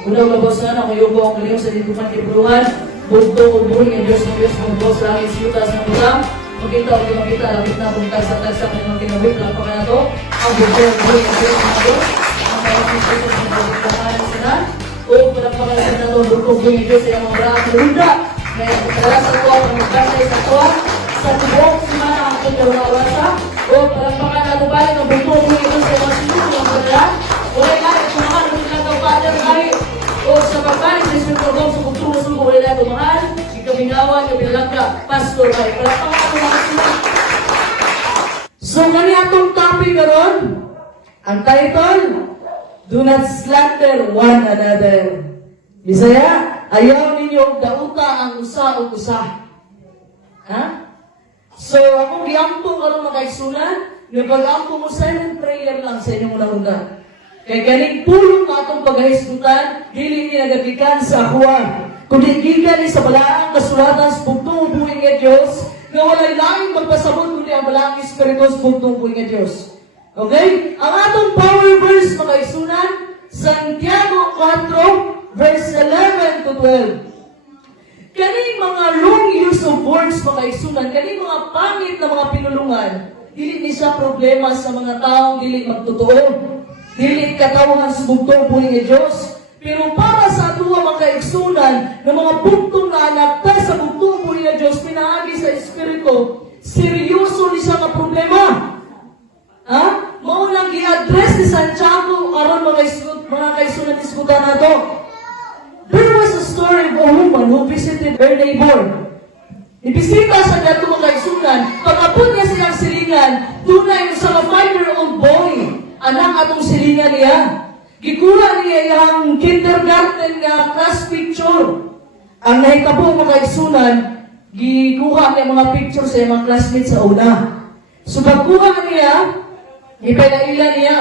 Unang labos na kayo po ang kanyang sa lingkuman kipuluhan. Bugto o buhay ng Diyos ng Diyos langit siyutas ng ulang. Magkita o makita, lapit na kung tagsa-tagsa ng mga kinawit. Lapak na ito. Ang bugto o buhay ng Diyos ng Diyos. Ang maraming Diyos ng pagkakaan ng sinan. O pagkakaan na ito, bugto o buhay ng Diyos ay ang mga braat na hunda. Kaya pagkalas ito ang magkasay sa ito. Sa tubok, simana ang kanyang oras. O pagkakaan na ito balik ang bugto o buhay ng Diyos ay mga sinunod ng pagkakaan. Wala na, ito naman, ng Father, ay o sa pagbalik sa Espiritu Santo sa kultura sa buhay na ito, mahal, ikabingawan, ikabinalangka, Pastor Ray. Palapang ako mga sila. So, kani atong topic karon, ang title, Do Not Slander One Another. Bisaya, ayaw ninyo dauta ang usa o usa. Ha? So, akong giampo karon makaigsunan, nga pag-ampo mo silent prayer lang sa inyong una-una. Kaya galing pulong ka itong paghahisgutan, dili nagagikan sa akuan. Kundi gikan ni sa balaang kasulatan sa bugtong buhay nga Diyos, na walay langit magpasabot kundi ang balaang Espiritu sa bugtong buhay nga Diyos. Okay? Ang atong power verse mga isunan, Santiago 4, verse 11 to 12. Kaning mga long use of words mga isunan, kaning mga pangit na mga pinulungan, dili ni siya problema sa mga taong dili magtotoo. Dili katawan sa bugtong buhay ng Diyos. Pero para sa atuwa mga kaigsunan ng mga bugtong na anakta sa bugtong buhay ng Diyos, pinaagi sa Espiritu, seryoso ni siya nga problema. Ha? Maulang i-address ni Santiago karon mga kaigsunan diskutan na to. There was a story of a woman who visited her neighbor. Ibisita sa dato mga kaigsunan, pag-abot niya silang silingan, tunay sa 5-year-old boy. Anak atong silingan niya. Gikuha niya yung kindergarten nga class picture. Ang nahitabo mga kaigsunan, gikuha niya mga picture sa mga classmates sa una. So pagkuha niya, ipinaila niya.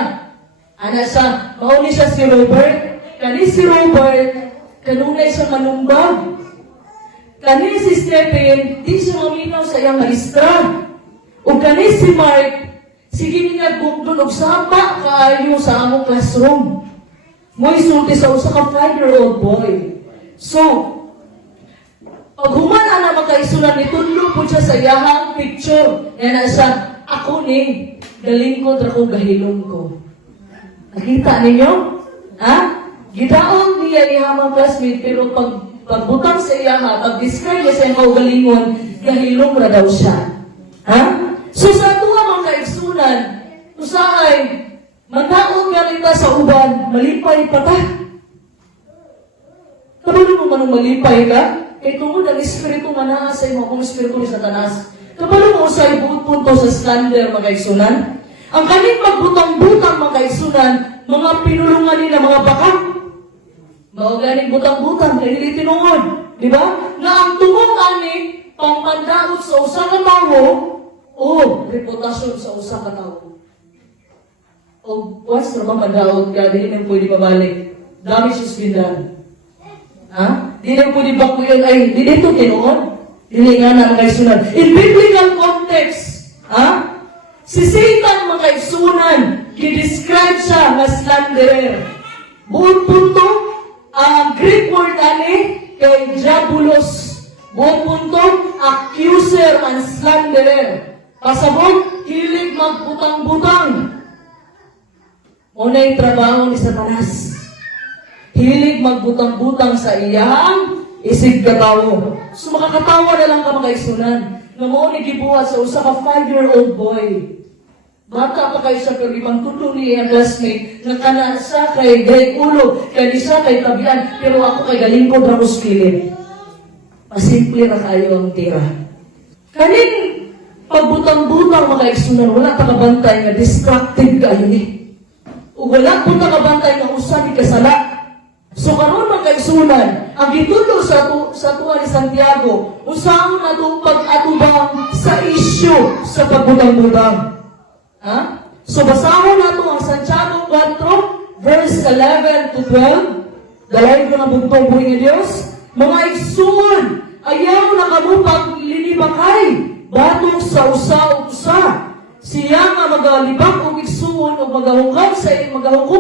Ana sa, mauni siya si Robert. Kani si Robert, kanunay siya manumbag. Kani si Stephen, di siya maminaw sa iyang maestra. O kani si Mark, sige niya gugdon og sapa kaayo sa among classroom. Mo'y sulti sa usa ka 5-year-old boy. So, pag humana na makaisunan ni tudlo po siya sa iyahang picture. Yan na siya, ako ni, galingkod ako gahilom ko. Nakita ninyo? Ha? Gidaon niya ihamang classmate, pero pagbutang sa iyaha, pag-describe niya sa iyang kaugalingon, gahilom na daw siya. Ha? So sa tuwa mga kaigsunan, usahay, magdaon nga rin sa uban, malipay pa ta. Kabalo mo manong malipay ka? Kaya tungod ang Espiritu nga naa sa imo, kung Espiritu ni Satanas. Kabalo mo usay buot punto sa slander mga kaigsunan? Ang kaning magbutang-butang mga kaigsunan, mga pinulungan nila, mga bakak. Mga galing butang-butang, kaya hindi tinungod. Di ba? Na ang tungod ani, pangpandaot sa usa ka tawo, o reputasyon sa usa ka tawo. O once na mamadaot ka, di na pwede mabalik. Dami suspindan. Ha? Di na pwede bakuyan, ay, di dito tinuon. Dili nga na mga kaigsunan. In biblical context, ha? Si Satan mga kaigsunan, kidescribe siya na slanderer. Buong punto, ang Greek word ani, kay diabolos. Buong punto, accuser and slanderer. Pasabot, hilig magbutang-butang. Unay trabaho ni Satanas. Hilig magbutang-butang sa iyang isig katawo. So makakatawa na lang ka mga kaigsunan. Na mo ni gibuhat sa usa ka 5-year-old boy. Bata pa kayo sa pero ibang tulo ni ang classmate na kana sa kay grade 1, kaya di sa kay tabian, pero ako kay galingkod ra ko skillet. Pasimple ra kayo ang tira. Kaning pagbutang-butang mga kaigsunan, wala ta kabantay nga distracted kayo ni. O wala po ta kabantay nga usa ni kasala. So karon mga kaigsunan, ang gitulo sa tuwa ni Santiago, usaon na itong pag-atubang sa isyu sa pagbutang-butang. Ha? So basahon na ito ang Santiago 4, verse 11 to 12. Dalayan ko ng bugtong buhay ng Diyos. Mga igsuon, ayaw na kamo paglilibakay, batok sa usa-usa. Siya nga magalibak o igsuon o magahukom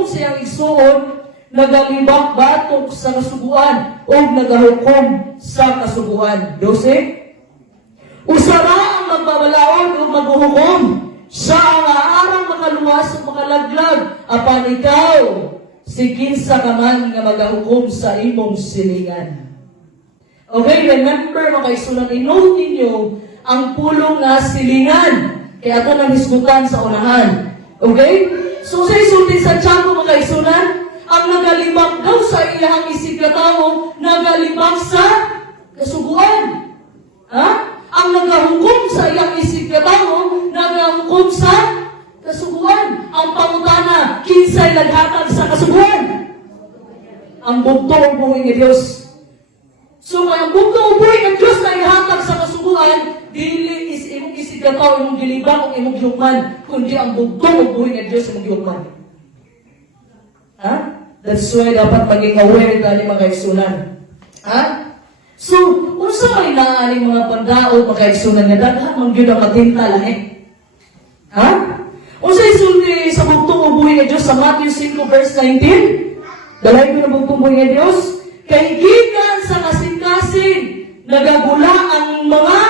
sa iyang igsuon, nagalibak batok sa kasuguan o nagahukom sa kasuguan. 12. Usara ang magbabalaod o maghuhukom. Siya ang aarang makaluwas o makalaglag. Apan ikaw, si kinsa ka man nga magahukom sa imong silingan. Okay, remember mga kaisunan, i-note ninyo ang pulong nga silingan. Kaya ito nang hisgutan sa unahan. Okay? So sa isulti sa Tiago mga kaisunan, ang nagalibak daw sa iyang isig na tao, nagalibak sa kasuguan. Ha? Ang nagahukom sa iyang isig na tao, nagahukom sa kasuguan. Ang pangutana, kinsay naghatag sa kasuguan? Ang bugto o buhay ni Diyos. So, ang bugto o buhay ng Diyos na ihatag sa kasuguan, dili is imong isig na tao, imong gilibang o imong gihukman, kundi ang bugto o buhay ng Diyos imong gihukman. Ha? That's why dapat maging aware tayo mga kaigsunan. Ha? So, unsa may naaning mga pandaot mga kaigsunan nga daghan man gyud ang matinta lahi. Ha? Unsa isulti sa bugtong o buhay ng Diyos sa Matthew 5 verse 19? Dalay ko na bugtong buhay ng Diyos. Kay gikan sa kasing-kasing nagagula ang mga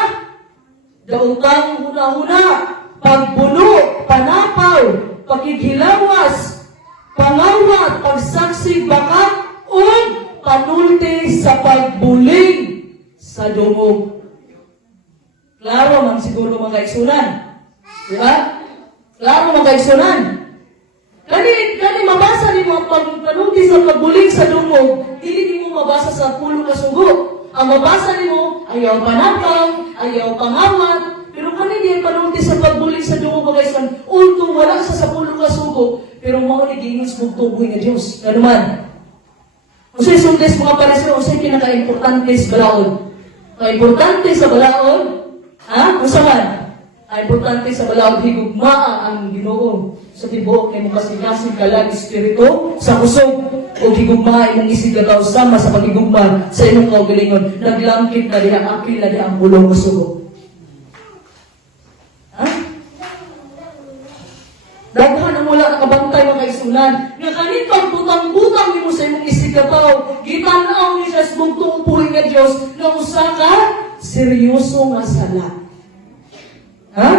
dautang huna-huna, pagbulo, panapaw, pagkikilawas, pangawat, pagsaksig bakat, o panulti sa pagbuling sa dungog. Klaro man siguro mga kaigsunan. Di ba? Klaro mga kaigsunan. Kani mabasa ni mo ang panulti sa pagbuling sa dungog, hindi mo mabasa sa pulo ka sugo. Ang mabasa ni mo, ayaw panapaw, ayaw pangawat, pero kani di panulti sa pagbuling sa dungog mga kaigsunan, ulto wala sa pulo ka sugo, pero mga nagingis magtuboy na Diyos. Ano man? Usay sundes mga paresyo, usay kinaka-importante sa balaod. Ka-importante sa balaod, ha? Usa man? Importante sa balaod, higugmaa ang Ginoo sa tibuok kay mo kasing kalag espiritu sa kusog o higugmaa imong isig kataw sama sa pagigugma sa imong kaugalingon. Naglangkit na diha, akil na diha ang bulong kusugo. Ha? Daghan ang wala nakabantay mga kaisunan. Nga kanin pagbutang-butang mo sa imong isig kataw, gitanaw ni Diyos mong tuumpuhin nga Diyos na usa ka seryoso nga sala. Ha?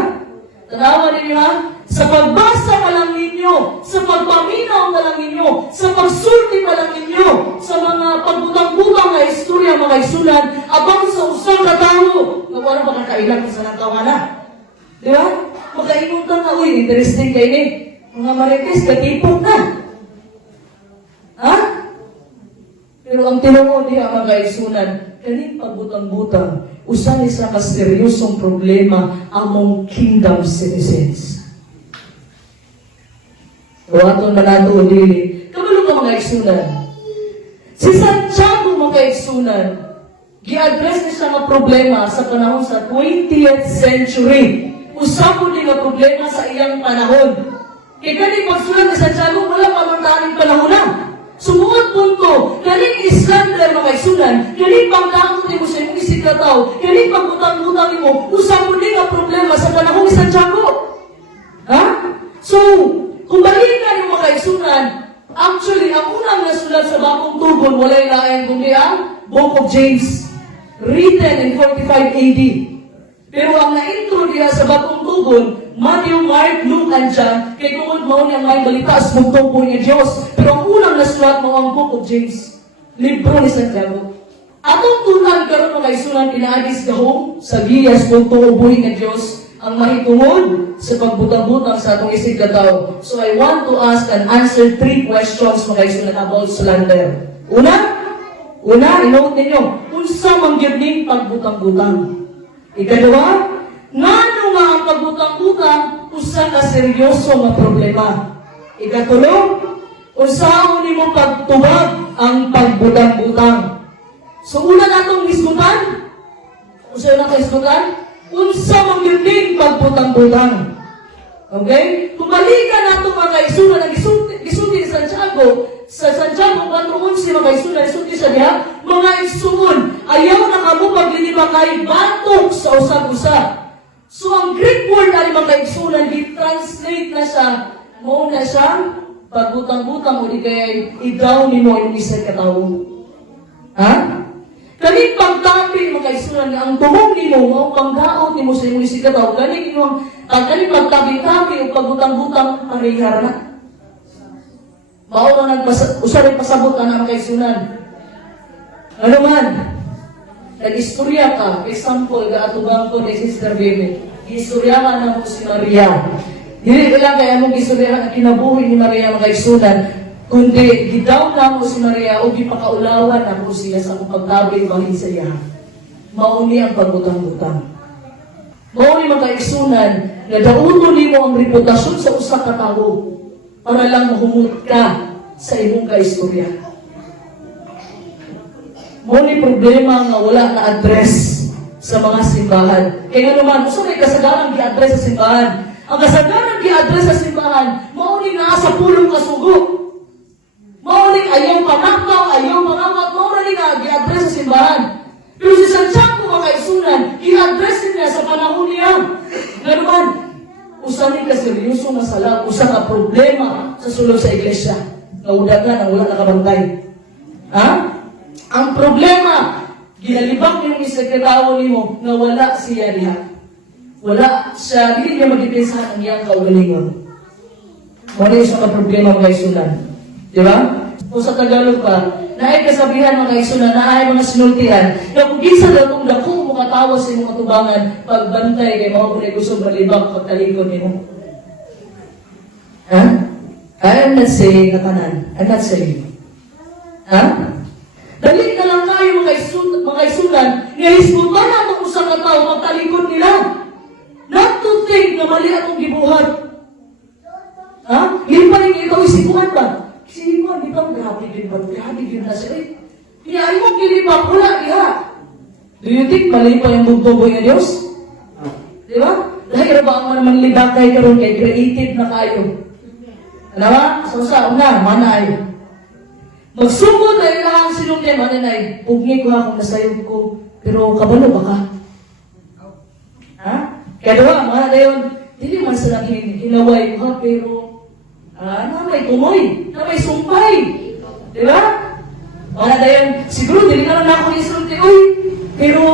Tanawa ninyo ha? Sa pagbasa pa lang ninyo, sa pagpaminaw pa lang ninyo, sa pagsulti pa lang ninyo, sa mga pagbutang-butang na istorya mga kaisunan, abang sa usang na tao, na wala ba kakailan sa natawa na? Di ba? Magkainuntan na, uy, interesting kayo ni. Mga marites, katipok na. Ha? Pero ang tinungo niya mga kaisunan, kaning pagbutang-butang, usang isa ka seryosong problema among kingdom citizens. O ato na nato ulili. Kabalo ka mga kaisunan. Si Santiago mga kaisunan, gi-address niya nga problema sa panahon sa 20th century. Usapon niya nga problema sa iyang panahon. Kaya kaning pagsulat ni Santiago, wala pamantaning panahon na. Sumuot punto, kaning islander mga kaisunan, kaning pagkaon mo sa imong isig na tao, kaning pagbutang-butang mo, usapon niya nga problema sa panahon ni Santiago. Ha? So, kung balikan yung mga kaisunan, actually, ang unang nasulat sa Bagong Tugon, walay lain kundi ang Book of James, written in 45 AD. Pero ang na-intro niya sa Bagong Tugon, Matthew, Mark, Luke, and John, kay tungod mo niyang may balita sa bugtong po niya Diyos. Pero ang unang nasulat mo ang Book of James, libro ni Santiago. Atong tunan karon mga kaisunan, inaagis gahom sa giyas bugtong buhay ng Diyos, ang mahitungod sa pagbutang-butang sa atong isig katao. So I want to ask and answer 3 questions mga kaisunan about slander. Una, inote ninyo, unsa man gyud ning pagbutang-butang. Ikadua, ngano nga ang pagbutang-butang usa ka seryoso nga problema. Ikatulo, unsaon nimo pagtuwag ang pagbutang-butang. So una natong hisgutan, unsa na hisgutan? Unsa man gyud ning pagbutang-butang. Okay? Kung balikan nato mga kaisunan, gisulti ni Santiago, sa Santiago 4:11 mga kaisunan, gisulti siya diha, mga igsuon, ayaw na kamo paglilibang kay batok sa usag-usa. So ang Greek word ani mga kaisunan, gi-translate na siya, mo na siya pagbutang-butang o di kaya idaw ni mo yung isa ka tao. Ha? Kani pagtapin mo kay sunan nga ang tumong ni mo o pangdaot ni mo sa imong isa ka tao. Kani pagtabi-tabi o pagbutang-butang parihar na. Mao na usaray pasabot na kay sunan. Ano man? Nag-istorya ka, example, kaatubang ko ni Sister Baby. Istorya ka na mo si Maria. Dili lang kaya mong istorya na kinabuhi ni Maria mga isunan, kundi gidaw na mo si Maria o gipakaulawan na mo siya sa akong pagtabi bahin sa iya. Mauni ang pagbutang-butang. Mauni mga isunan, na dauto ni mo ang reputasyon sa usa ka tawo para lang mahumot ka sa imong kaistorya. Mauni problema nga wala na address sa mga simbahan. Kaya naman, gusto may kasagaran gi-address sa simbahan. Ang kasagaran gi-address sa simbahan, mauni na sa pulong kasugo. Mauni ayaw panakaw, ayaw pangamat, mauni na gi-address sa simbahan. Pero si Santiago makaisunan, gi-address niya sa panahon niya. Nga naman, usanin ka seryoso na sala, usa ka problema sa sulod sa iglesia. Naudagan ang wala nakabantay. Ha? Ang problema, ginalibak niyo yung sekretaro mo na wala siya diha. Wala siya, hindi niya magdipensahan ang iyang kaugalingon. Wala yung sa problema mga isunan. Di ba? Kung sa Tagalog pa, naay kasabihan mga isunan, naay mga sinultihan, na kung gisa daw kung dako mo katawa sa imong katubangan, pagbantay kay mga kunay gusto malibak pagtalikod niyo. Ha? I'm not saying katanan. I'm not saying. Ha? Dali na lang kayo mga isunan, nilisbutan na itong usang na tao magtalikod nila. Not to think na mali akong gibuhat. Ha? Hindi pa rin ikaw isikuhan ba? Isikuhan, di ba? Grabe din ba? Grabe din na siya. Kaya ay mong gilipak, wala diha. Do you think mali pa yung bugtuboy ng Diyos? Di ba? Dahil ba ang manlibakay karon kay creative na kayo? Ano ba? So sa una, manay. Magsugod na ilang sinunod mananay. Pugni ko akong nasayog ko. Pero kabalo ba ka? Ha? Kaya diba, mga na yun, hindi man sila hinaway ko ha, pero na may tumoy, na may sumpay. Diba? Mga na yun, siguro hindi na lang ako isulti, uy, pero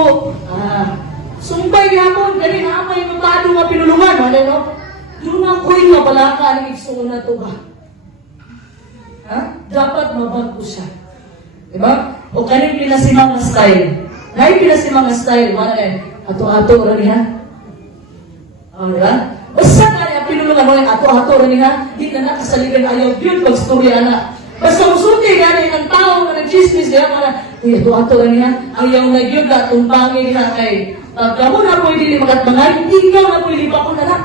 sumpay yapon, gani na may notado nga pinulungan. Mga na yun, doon ako yung mabalaka ang iksungan na ito ba? Ha? Dapat mabago siya. Diba? O kanin pinasimang na style. Dahil pinasimang na style, mga na yun, ato-ato rin ha? Diba? O saan na niya pinulungan mo yung ato-ato rin ha? Di na nakasaligan ayaw yun pag-storya na. Basta musuti gani ng tao na nag-chismis kaya mga uy, ato-ato rin ha? Ayaw na yun na tumpangin ha kay kamo na po hindi magatmangay, ikaw na po hindi pa ko na lang.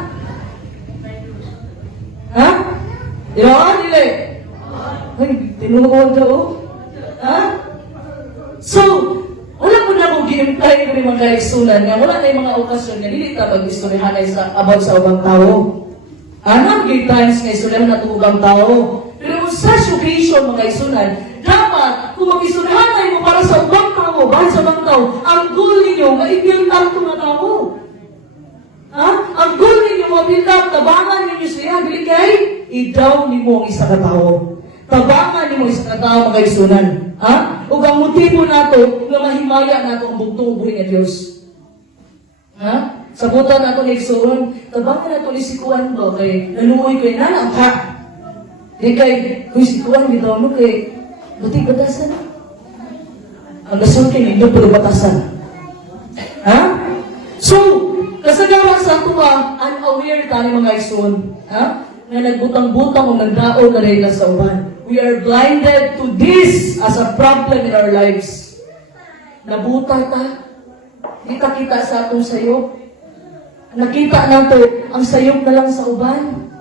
Ha? Diba? Dili? Ay, tinulungan daw. Ha? So, wala po na akong gi-imply ko yung mga isunan nga wala na yung mga okasyon nga hindi ka mag-istoryahan sa about sa ubang tao. Anong gay times nga istoryahan na itong ubang tao? Pero kung sa occasion mga isunan, dapat kung mag-istoryahan mo para sa ubang tao, bahal sa ubang tao, ang goal ninyo nga i-build up itong mga tao. Ha? Ang goal ninyo ma-build up, tabangan ninyo siya, dili kay i-down ni mo ang isa ka tao. Tabangan ni mo isa ka tao mga isunan. Ha? O ang motibo nato na mahimaya nato ang bugtong buhay ng Diyos. Ha? Sabutan nato ni Iksuron, tabangan nato ni Sikuan ba kay naluoy kay nanang ka. Di kay, kung Sikuan bitaw mo kay buti batasan. Ang gasol kay hindi pwede batasan. Ha? So, kasagaran sa ito ba, unaware tayo mga Iksuron. Ha? Na nagbutang-butang o nagdao na rin sa uban. We are blinded to this as a problem in our lives. Nabuta ta. Di ka kita sa atong sayop. Nakita nato ang sayop na lang sa uban.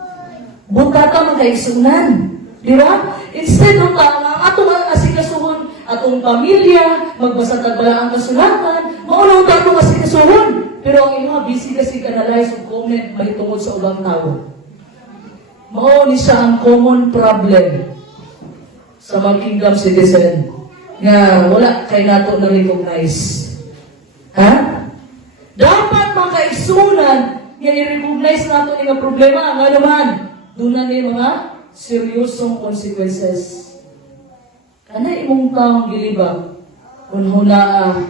Buta ta magkaigsunan. Di ba? Instead of ang atong asikasuhon, atong pamilya, magbasa tagbala ang kasulatan, maulaw ta atong asikasuhon. Pero ang mga busy kasi kanalize o comment mahitungod sa ubang tao. Mao ni siya ang common problem sa mga kingdom citizen nga wala kay nato na recognize. Ha? Dapat makaisunan nga i-recognize nato nga problema nga naman doon na ni mga seryosong consequences. Kana imong taong gilibag, unahunaan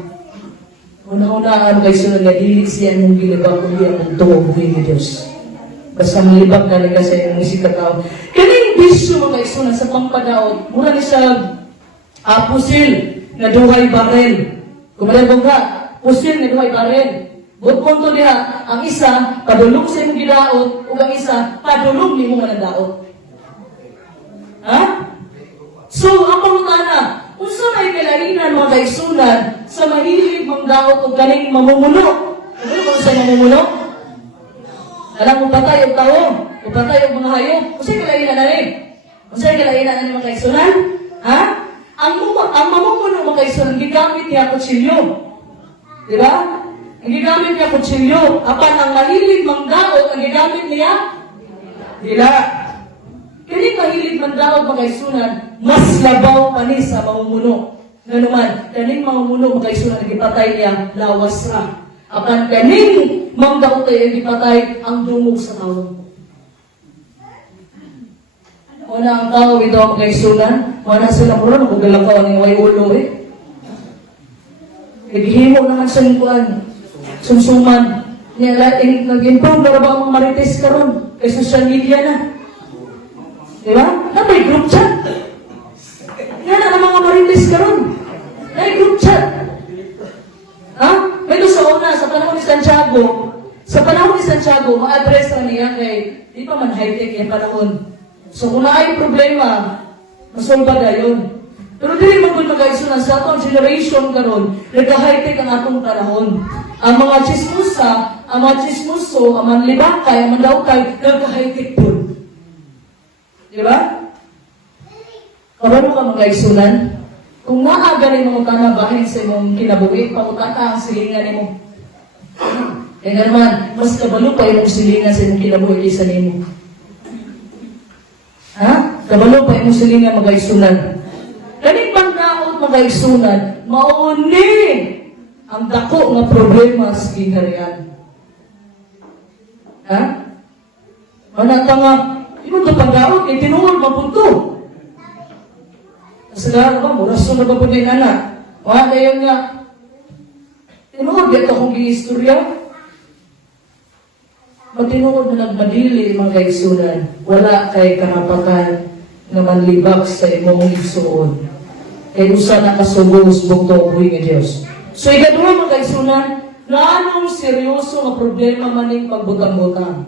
kay sunod nga dili siya mong gilibag kung di ang tuog ni Diyos. Basta malibag na ka sa iyong isip ka tao. Kaning bisyo mga isunan sa pampadaot, mura ni sa pusil na duhay barel. Kumalabog ka, pusil na duhay barel. Bukpunto niya, ang isa, padulong sa iyong gidaot, o ang isa, padulong ni mo manadaot. Ha? So, ang pangutana, kung sa may kalainan mga kaisunan, sa mahilig mong daot o galing mamumuno. Ano kung sa mamumuno? Alam mo patay o tao, o patay o mga hayop, kung sa'yo kalainan na rin. Kung sa'yo kalainan na rin mga kaisunan, ha? Ang mamumuno mga kaisunan, gigamit niya kutsilyo. Di ba? Ang gigamit niya kutsilyo. Apan ang mahilig mong daot, ang gigamit niya, dila. Kani mahilig mong daot mga kaisunan, mas labaw pa ni sa mamumuno. Nga naman, kaning mamumuno mga kaisunan, gipatay niya, lawas ra. Apan kaning mangdaot ay gipatay ang dungog sa tao. Una ang tao ito ang kaisunan, wala sila mo ron, kung galakaw ang way ulo eh. Naghihimo naman sa lingkuan, sumsuman. Nag-improve na ba ang marites karon kay social media na? Diba? Na may group chat. Yan ang mga marites karon. May group chat. Ha? Pero sa una, sa panahon ni Santiago, ma-address na niya kay, di pa man high-tech yung panahon. So kung na ay problema, masolba na yun. Pero di rin mag-magaisunan sa atong generation karon, nag-high-tech ang atong panahon. Ang mga chismusa, ang mga chismuso, ang mga libakay, ang mga daukay, nag-high-tech po. Di ba? Karoon mo ka magaisunan, kung naaga rin mo tanabahin sa imong kinabuhi, pangutan ka ang silingan mo. Kaya naman, mas kabalo pa yung silingan sa imong kinabuhi kaysa nimo. Ha? Kabalo pa yung silingan magaisunan. Kaning pangkaot magaisunan, mauni ang dako nga problema sa gingharian. Ha? Manata nga, imo to pangkaot, kay tinuod mapunto. Kasalaran ba, muraso na ba po na yung anak? Wala yun nga, tinuod dito akong gihistorya. Matinuod na nagmadili mga kaisunan, wala kay karapatan nga manlibak sa imong igsuon. Kay usa na kasugos bugto buhi nga Dios. So ikaduha mga kaisunan, naanong seryoso nga problema maning pagbutang-butang.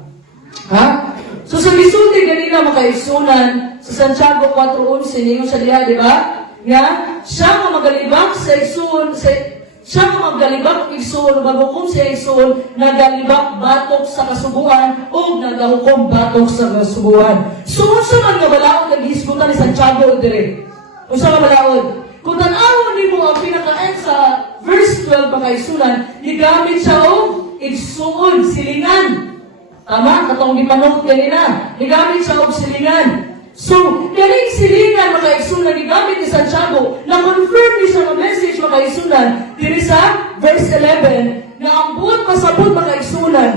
Ha? So sa gisulti ganina mga kaisunan, sa Santiago 4:11 ninyo sa diha, di ba? Nga, siya nga magalibak sa igsuon, siya nga magalibak igsuon, bago kung siya igsuon, nagalibak batok sa kasubuan o nagahukom batok sa kasubuan. So, unsa man nga balaod naghisgutan ni Santiago dire? Unsa nga balaod? Kung tanawon nimo ang pinaka-end sa verse 12 mga isunan, gigamit siya og igsuon, silingan. Tama? Katong gipanong kanina. Gigamit siya og silingan. So, kaning silingan mga isunan, gigamit ni Santiago, na-confirm ni siya ng message mga isunan, diri sa verse 11, na ang buot pasabot mga isunan,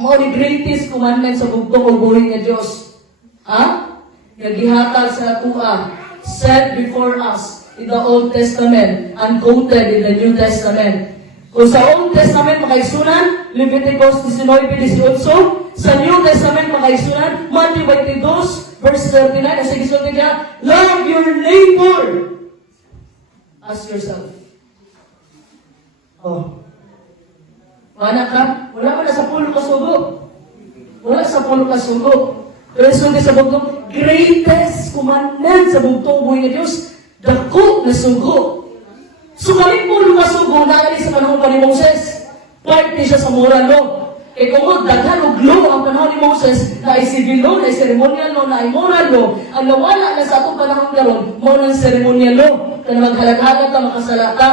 mo ni greatest commandment sa bugtong o buhay nga Diyos. Ha? Nagihatag sa atua, said before us in the Old Testament and quoted in the New Testament. Kung sa Old Testament mga isunan, Leviticus 19:18, sa New Testament mga isunan, Matthew 22, verse 39, as igisulti niya, love your neighbor as yourself. Oh. Wala ka? Wala ka na sa pulo kasugo. Wala sa pulo kasugo. Pero isulti sa bugtong, greatest commandment sa bugtong buhay ng Diyos, dako na sugo. So kami pulo kasugo, nagali sa panahon pa ni Moses, part ni siya sa moral law. E kung daghan og law ang panahon ni Moses, na ay civil law, na ay ceremonial law, na ay moral law, ang nawala na sa atong panahon karon, mo ng ceremonial law, kaya maghalag-halag ka, makasala ka.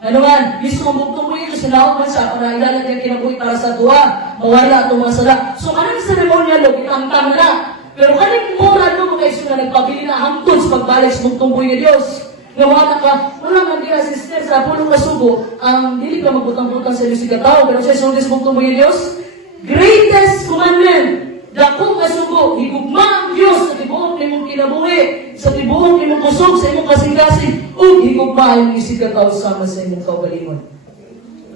Ano man, mismo bugtong mo ito, sinawag man siya, para ilalag niya kinabuhi para sa tuwa, mawala itong mga sala. So kanang ceremonial law, itangtang na. Pero kanang moral law, mga iso na nagpabili na hangtod sa pagbalik sa bugtong buhay ng Diyos. Nawala ka, wala man kaya sister sa pulong kasugo, ang dili ka magbutang-butang sa Diyos ikataw, pero sa isunod sa bugtong buhay ng Diyos, greatest commandment, Dako nga sugo, higugma ang Diyos sa tibuok nimong kinabuhi, sa tibuok nimong kusog, sa imong kasing-kasing, ug higugma ang isig ka tao sama sa imong kaugalingon.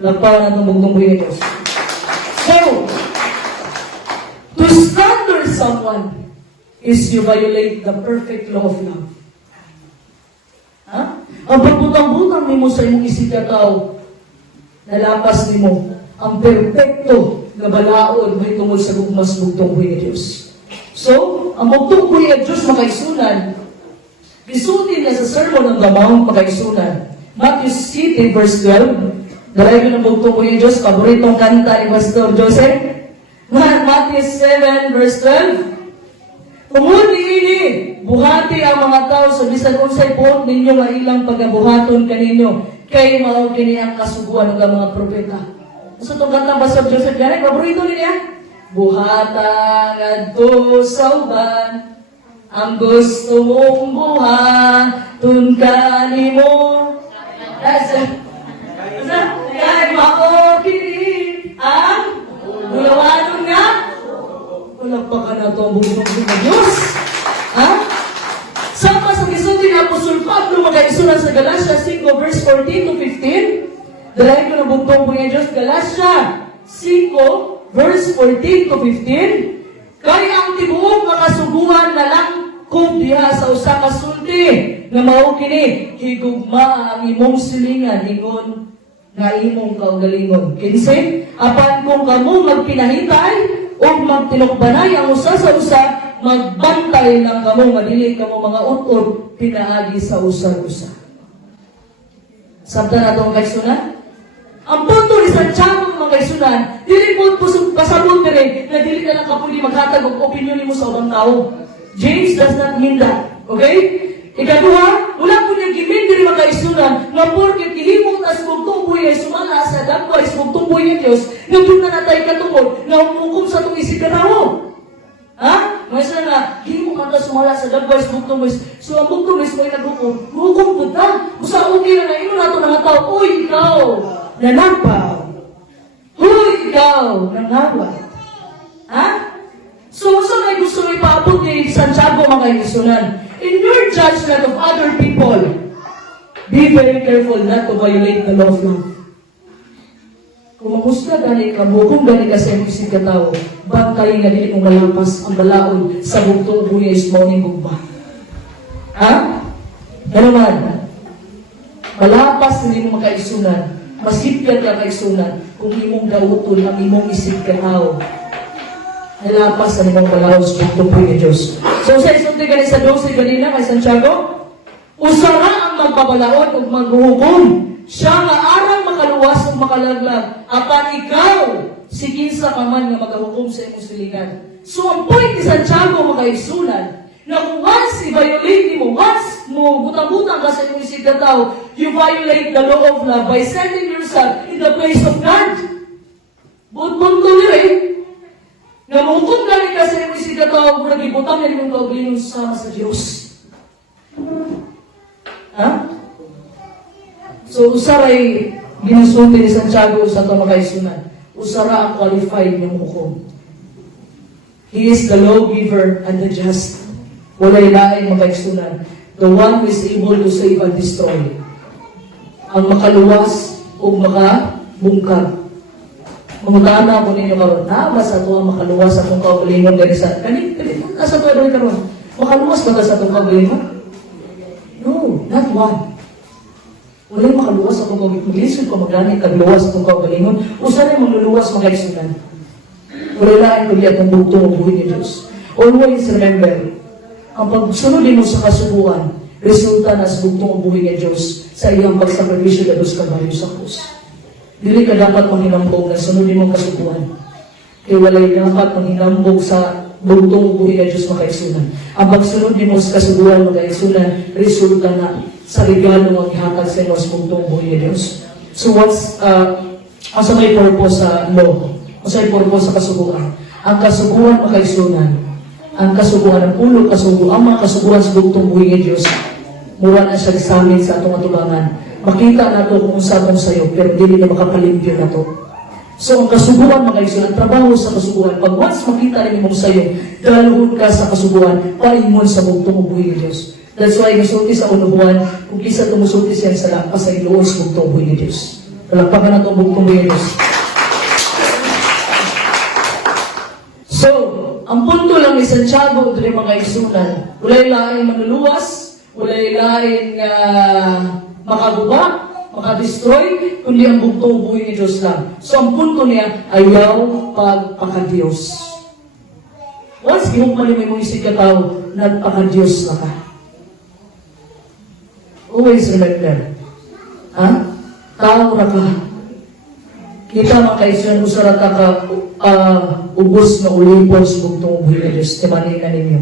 Lagpawan ang tumugtong buhay ng Diyos. So, to slander someone is you violate the perfect law of love. Ha? Ang pagbutang-butang nimo sa imong isig ka tao, nalapas nimo ang perpekto nga balaod may tungod sa gugmas bugtong buhay ng Diyos. So, ang bugtong buhay ng Diyos makaisunan, gisulti na sa Sermon on the Mount makaisunan. Matthew 7 verse 12, dalay ko ng bugtong buhay ng Diyos, paboritong kanta ni Pastor Joseph. Matthew 7 verse 12, tungod niini, buhati ang mga tao sa bisan unsay puot ninyo nga ilang pagabuhaton kaninyo, kay mao kini ang kasuguan ng mga propeta. So itong kanta Pastor Joseph Garek, paborito niya. Buhatang adto sa uban, ang gusto mong buhaton kanimo. Kay mao kini ang gulawanon nga. Wala pa ka na ito ang bugtong ng Diyos. Ha? Sama sa gisulti ni Apostol Pablo, mag-aisunan sa Galatia 5 verse 14 to 15. Dalahin ko ng bugtong ng Diyos, Galatia 5 verse 14 to 15. Kaya ang tibuok makasuguan na lang kung diha sa usa ka sulti na mao kini higugma ang imong silingan ingon nga imong kaugalingon. Kinse, apan kung kamo magpinahitay o magtinukbanay ang usa sa usa, magbantay lang kamo, madili kamo mga utod, pinaagi sa usa-usa. Sabta na itong kaisunan? Ang punto ni Santiago mga kaisunan, dili po pasabot rin na dili ka lang kapuli maghatag og opinion mo sa ubang tao. James does not mean that. Okay? Ikaduha, wala po niya gimin diri mga kaisunan nga porket gihimong tas bugtong buhay ay sumala sa dagwa is bugtong buhay ng Diyos, nga doon na natay katungod nga umukom sa itong isip katawo. Ha? Maysa nga, himong ka sumala sa dagwa is bugtong buhay. So ang bugtong buhay may naghukom. Hukom po ta. Usa okay na ino nato ng tao. Uy, ikaw, nanapaw. Uy, ikaw, nangawat. Ha? So may gusto may paabot ni Santiago mga kaisunan. In your judgment of other people, be very careful not to violate the law of love. Kung mahusga gani ka mo, kung gani ka sa imong isig ka tao, bantay nga dili mong malampas ang balaod sa bugtong buhay is mauning gugma. Ha? Ano man? Malapas hindi mo makaisunan, masipyan ka kaisunan, kung imong dauton ang imong isig ka tao. Nalapas ang imong balaod sa bugtong buhay ng Diyos. So sa isunti gani sa 12 ganina kay Santiago, usara ang magpabalaod ug maghuhukom. Siya nga arang makaluwas ug makalaglag, apan ikaw sigin sa kaman nga magahukom sa imong silingan. So ang point ni Santiago makaigsunan, na kung once i-violate mo, once mo butang-butang ka sa imong isig na tao, you violate the law of love by setting yourself in the place of God. Bunto niyo nga mahukom gani ka sa imong isig na tao, kung nagibutang na imong kaugalingon sama sa Diyos. Ha? So, usaray ginusulti ni Santiago sa ito makaisunan. Usara ang qualified ng hukom. He is the lawgiver and the just. Walay laing makaisunan. The one who is able to save and destroy. Ang makaluwas o makabungkag. Mangutana mo ninyo karon, ba sa ito ang makaluwas sa itong kaugalingon dahil sa... Nasa ito doon karon. Makaluwas ba sa itong kaugalingon? No, not one. Wala yung makaluwas sa itong kaugalingon. Maglisod ko maglanit kagluwas sa itong kaugalingon. Usa na yung magluluwas makaisunan. Wala lang kuliat ng bugtong o buhay ni Diyos. Always remember, ang pagsunod mo sa kasubuan, resulta na sa bugtong o buhay ni Diyos sa iyang pagsakripisyo na Diyos kabayo sa krus. Dili ka dapat manghinambog na sunodin mong kasubuan. Kaya walay dapat manghinambog sa bugtong buhay na Diyos makaisunan. Ang pagsunod mo sa kasubuan makaisunan, resulta na sa regalo ng ihatag sa inyo sa bugtong buhay na Diyos. So what's, asa may purpose sa law? Asa may purpose sa kasubuan? Ang kasubuan makaisunan. Ang kasubuan, ang ulo kasubuan, ang mga kasubuan sa bugtong buhay ni Diyos, mura na siya sa amin sa atong atubangan. Makita na ito kung sa atong sayo, pero hindi na makapalimpyo na ito. So, ang kasubuan, mga igsoon, ang trabaho sa kasubuan, pag once makita rin mo sa'yo, dalawon ka sa kasubuan, paimon sa bugtong ubuhi ni Diyos. That's why, musulti sa unubuan, kung kisa tumusulti siya sa lakas ay luos bugtong ubuhi ni Diyos. Palakpakan na itong bugtong ubuhi ni Diyos. So, ang punto lang ni Santiago, ito rin mga igsunan, walay laing manuluwas, walay laing makaguba, makadestroy, kundi ang bugtong ubuhi ni Diyos lang. So, ang punto niya, ayaw pagpaka-Diyos. Once gihukmali mo yung isip ka tao, nagpaka-Diyos na ka. Always remember. Ha? Tao na ka. Kita mga kaisyon, usara ka ubos na ulipos bugtong ubuhi ni Diyos. Timanin na ninyo.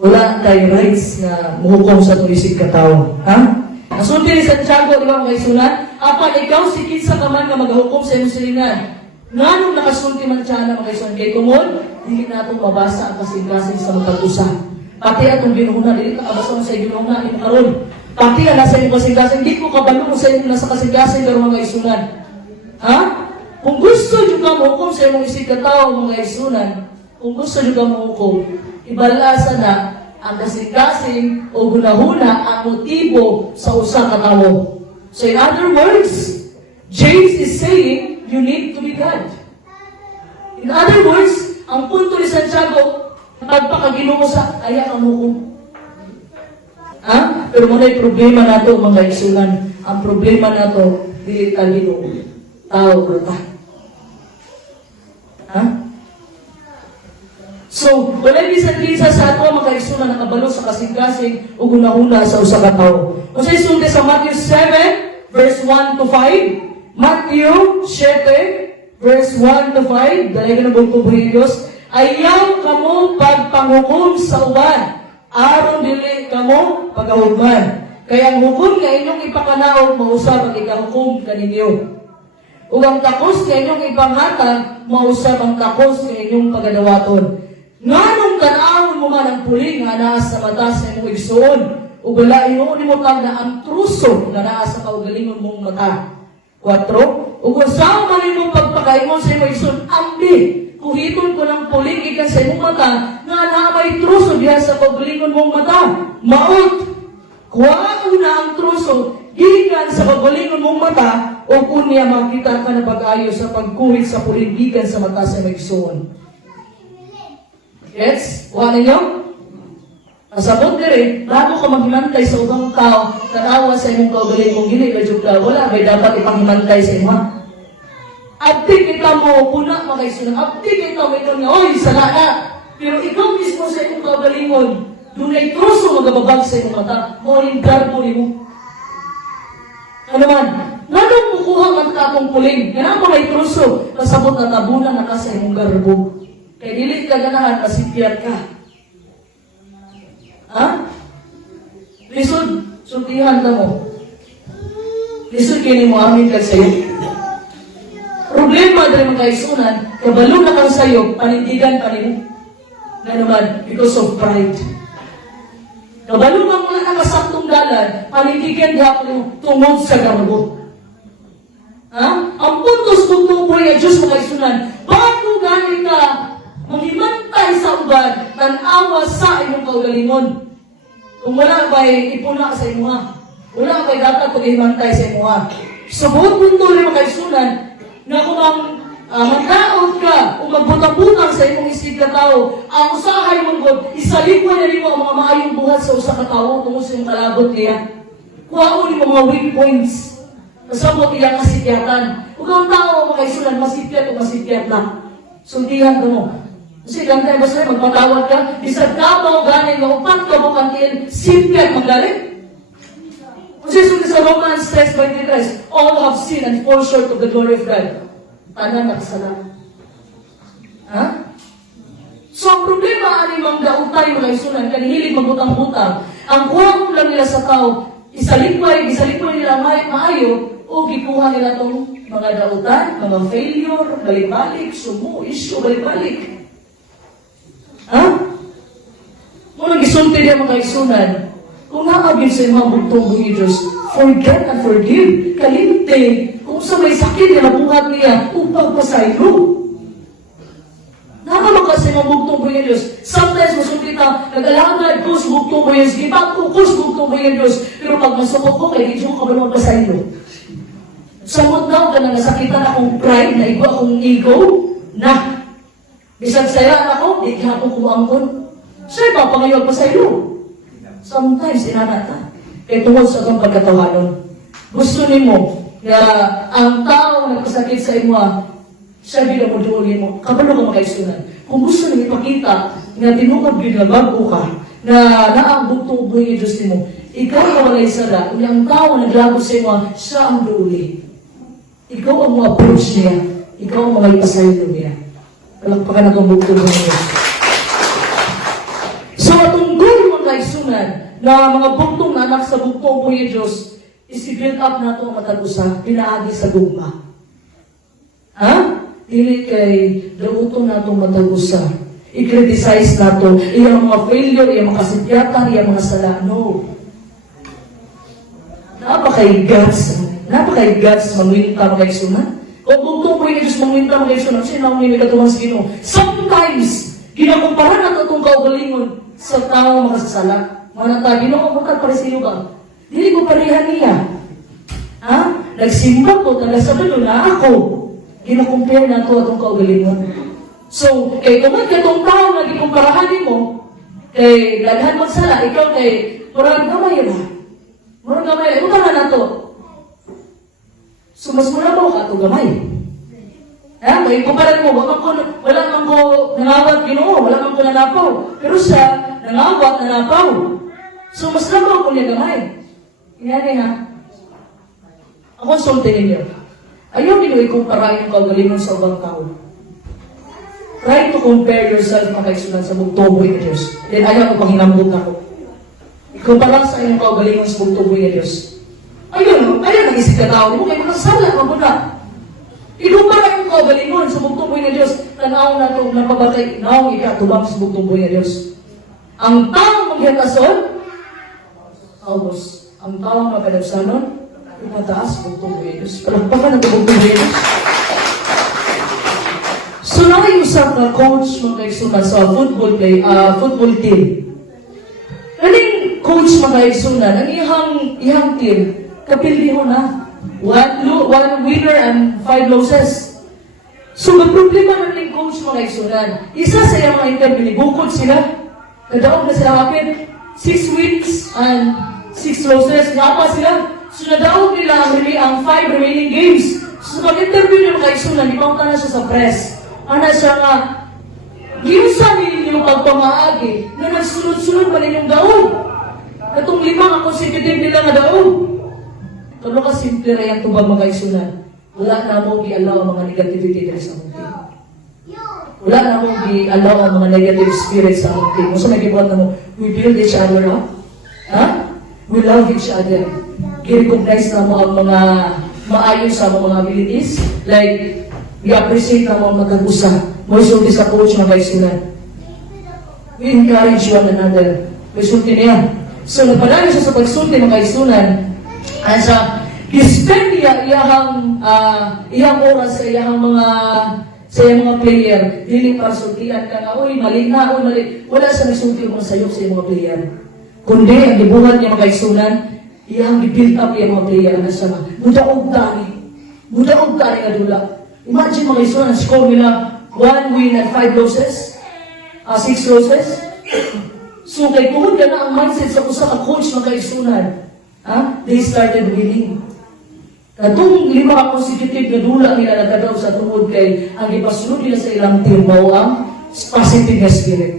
Wala tayo rights na muhukom sa tulisig ka tao. Ha? Nasunti ni Santiago, di ba mga isunan? Apan ikaw, sikit sa kaman ka maghukom sa iyong silingan. Nga nung nakasunti man siya na mga isunan, kay kumon, hindi na itong mabasa ang kasing-kasing sa magkatusa. Pati atong ginuhuna, hindi ka kabasa sa iyong ginuhuna, hindi karon. Pati na nasa iyong kasing-kasing, hindi ko kabalo sa iyong nasa kasing-kasing pero mga isunan. Ha? Kung gusto nyo ka mahukom sa iyong isig katao, mga isunan, kung gusto nyo ka mahukom, ibalasa na ang kasing-kasing o gunahuna ang motibo sa usa ka tawo. So in other words, James is saying, you need to be God. In other words, ang punto ni Santiago, pagpakaginuo sa aya ang hukom. Ha? Pero muna yung problema nato, mga isunan. Ang problema nato, dili ka Ginoo. Tao ka. Ha? So, wala bisan kinsa sa ato mga igsoon na nakabalo sa kasing-kasing o gunahuna sa usa ka tawo. Kung sa isulti sa Matthew 7, verse 1 to 5, Matthew 7, verse 1 to 5, dahil ka na buong tubuhin Diyos, ayaw kamo pagpanghukom sa uban, aron dili kamo pagahugman. Kaya ang hukom nga inyong ipakanaog, mausap ang ikahukom kaninyo. Ug ang takos nga inyong ipanghatag, mausap ang takos nga inyong pagadawaton. Nganong tanawon mo man ang puling nga naa sa mata sa imong igsoon, ug wala inuon mo tag na ang truso nga naa sa kaugalingon mong mata. 4. Ug usaw man imong pagpakaingon sa imong igsoon, ambi, kuhiton ko ng puling ikan sa imong mata nga naa may truso diha sa kaugalingon mong mata. Maot, kuhaan na ang truso gikan sa kaugalingon mong mata, ug unya makita ka na pag-ayo sa pagkuhit sa puling gikan sa mata sa imong igsoon. Yes? Kuha ninyo? Nasabot rin, bago ka maghimantay sa ubang tao, tanawa sa imong kaugaling kung gili ka dyan ka, wala, may dapat ipanghimantay sa imo. Abdi kita mo, puna mga isunang, abdi kita mo ito nga, oy, sala na. Pero ikaw mismo sa imong kaugalingon, doon ay truso magababag sa imong mata, morning garbo ni mo. Ano man, nanong kukuha man ka akong puling, nga mo may truso, kasabot na tabunan na ka sa imong garbo. Kaya dili ka ganahan, masipyat ka. Ha? Lisod, sultihan ka mo. Lisod kini mo amin ka sa'yo. Problema dahil mga kaisunan, kabalo na kang sa'yo, panindigan pa rin. Na naman, because of pride. Kabalo kang mga nakasaktong dalan, panindigan diha ko tungod sa garbo. Ha? Ang puntos kung tupoy ang Diyos mga kaisunan, bago galing ka, maghimantay sa uban, tanawa sa imong kaugalingon. Kung wala ba'y ipuna sa imuha, wala ba'y dapat paghimantay sa imuha. Sa buong mundo rin mga kaisunan, na kung ang magdaot ka, o magbutang-butang sa imong isig ka tao, ang usahay mong God, isalikwa na rin mo ang mga maayong buhat sa usa ka tao, tungkol sa iyong kalabot niya. Kuhaon yung mga weak points. Kasabot iyang kasikyatan. Kung ang tao mga kaisunan, masikyat o masikyat na. Sultihan ka mo. Kasi gantay ba sa'yo, magpatawad ka, isang kabaw galing na upat ka mo kantiin, simple magaling. Kasi sulit sa Romans 3:23, all have sinned and fall short of the glory of God. Tanan nakasalanan. Ha? So ang problema, animang dautay mga isunan, kanihilig magbutang-butang. Ang kuha lang nila sa tao, isalikway nila maayo, o gikuha nila itong mga dautan, mga failure, balik-balik, sumo, issue, balik-balik. Ha? Kung nag-isulti niya mga isunan, kung nakagin sa mga bugtong buhay Diyos, forget and forgive. Kalinte. Kung kung sa may sakit niya, nabuhat niya, upang pasaylo. Nakamakas sa mga bugtong po yung Diyos. Sometimes, masunod ka, nag-alangad ko sa bugtong po yung Diyos, ipag ko sa bugtong po yung Diyos, pero pag masukot ko, kaya hindi ko kabalo magpasaylo. Samot daw ka na nasakitan akong pride, na iba akong ego, na bisag sayaan ako, di ka ako kumangkon. Sir, papangayon pa sa iyo. Sometimes, inanata. Kaya tungkol sa itong pagkatawanon. Gusto ni mo na ang tao na nagkasakit sa imo, siya bilang mo duulin mo, kabalo ka makaisunan. Kung gusto nang ipakita na tinukod yun na bago ka, na naambog itong buhay ng Diyos mo, ikaw ang walay sala, ang tao na naglago sa imo, siya ang duuli. Ikaw ang mga approach niya, ikaw ang mga ipasaylo niya. Palagpakan ang bugtong buhay niya. So, atong goal mga kaisunan, na mga bugtong na anak sa bugtong po yung Diyos, is i-build up na ito ang matagusa, pinaagi sa gugma. Ha? Dili kay dautong na itong matagusa. I-criticize na ito. Iyang mga failure, iyang mga kasidyatan, iyang mga sala. No. Napakay-guts mangwinta mga kaisunan. Kung bugtong po yung Diyos mangwinta mga kaisunan, sino ang may katumang sa Ginoo? Sometimes, ginakumpara na itong kaugalingon sa tao mga sasala. Mga natabi, no, bakit parisiyo ka? Dili ko pareha niya. Ha? Nagsimba ko, tagasabalo na ako. Ginakumpare na ito itong kaugalingon. So, kay kung itong tao na gikumparahan mo, kay daghan magsala, ikaw kay murang gamay na. Murang gamay na. Ito ka na ito. So, mas muna mo ka ito gamay. Ha? Kaya kumparan mo, wala man ko nangawat Ginoo, wala man ko nanapaw. Pero siya, nangawat, nanapaw. So, mas lamaw ko niya gamay. Yan ha. Ako sulti ninyo. Ayaw ninyo ikumpara yung kaugalingon sa ubang tao. Try to compare yourself mga kaisunan sa bugtuboy ng Diyos. Then ayaw ko pang hinambog ako. Ikumpara sa inyong kaugalingon sa bugtuboy ng Diyos. Ayaw nag-isip ka tao mo, kaya makasala ka muna. Ikumpara yung kaugalingon sa bugtuboy ng Diyos. Tanaw na itong napabatay, naong ikatubang sa bugtuboy ng Diyos. Ang taong maghatason, August, ang taong magadagsanon, ipataas, bugtong Diyos. Palagpakan ang bugtong Diyos. So, nakayusap na coach mga kaisunan sa football team. Kaling coach mga kaisunan, ang ihang team, kapildiho na. One winner and 5 losses. So, ang problema natin coach mga kaisunan, isa sa yung mga interview, bukod sila, kadaog na sila kapit, 6 wins and 6 losses, nga pa sila. So, nadaog nila ang 5 remaining games. So, pag-interview nyo kaisunan, ipangka na siya sa press. Ana siya nga, ginusa ninyo pagpamaagi na nagsunod-sunod pa ninyong daog. Katong 5 ang consecutive nila nga daog. Kano ka simple rin ang tubag mga kaisunan. Wala na mo gi-allow ang mga negativity sa among team. Wala na mo gi-allow ang mga negative spirits sa among team. So, nag-ibuhat na mo, we build each other up. Ha? We love each other. I-recognize na mo ang mga maayon sa mga abilities. Like, we appreciate na mo ang magkagusa. May sulti sa coach mga kaisunan. We encourage one another. May sulti niya. So, nagpadali siya sa pagsulti mga kaisunan. At sa spend niya iyang oras sa iyang mga player. Dili para sultian ka nga, uy, mali na, uy, mali. Wala siya nagsulti mo sayok sa iyang mga player. Kundi, ang gibuhat niya mga kaisunan, iyang i-build up iyang mga player na siya nga. Mudaog tani nga dula. Imagine mga kaisunan, ang score nila, 1 win and 5 losses, 6 losses. So, kay tuhod ka na ang mindset sa usa ka coach mga kaisunan, they started winning. Katong 5 consecutive na dula nila nagkadaw sa tuhod kay ang ipasunod nila sa ilang team mo ang positive na spirit.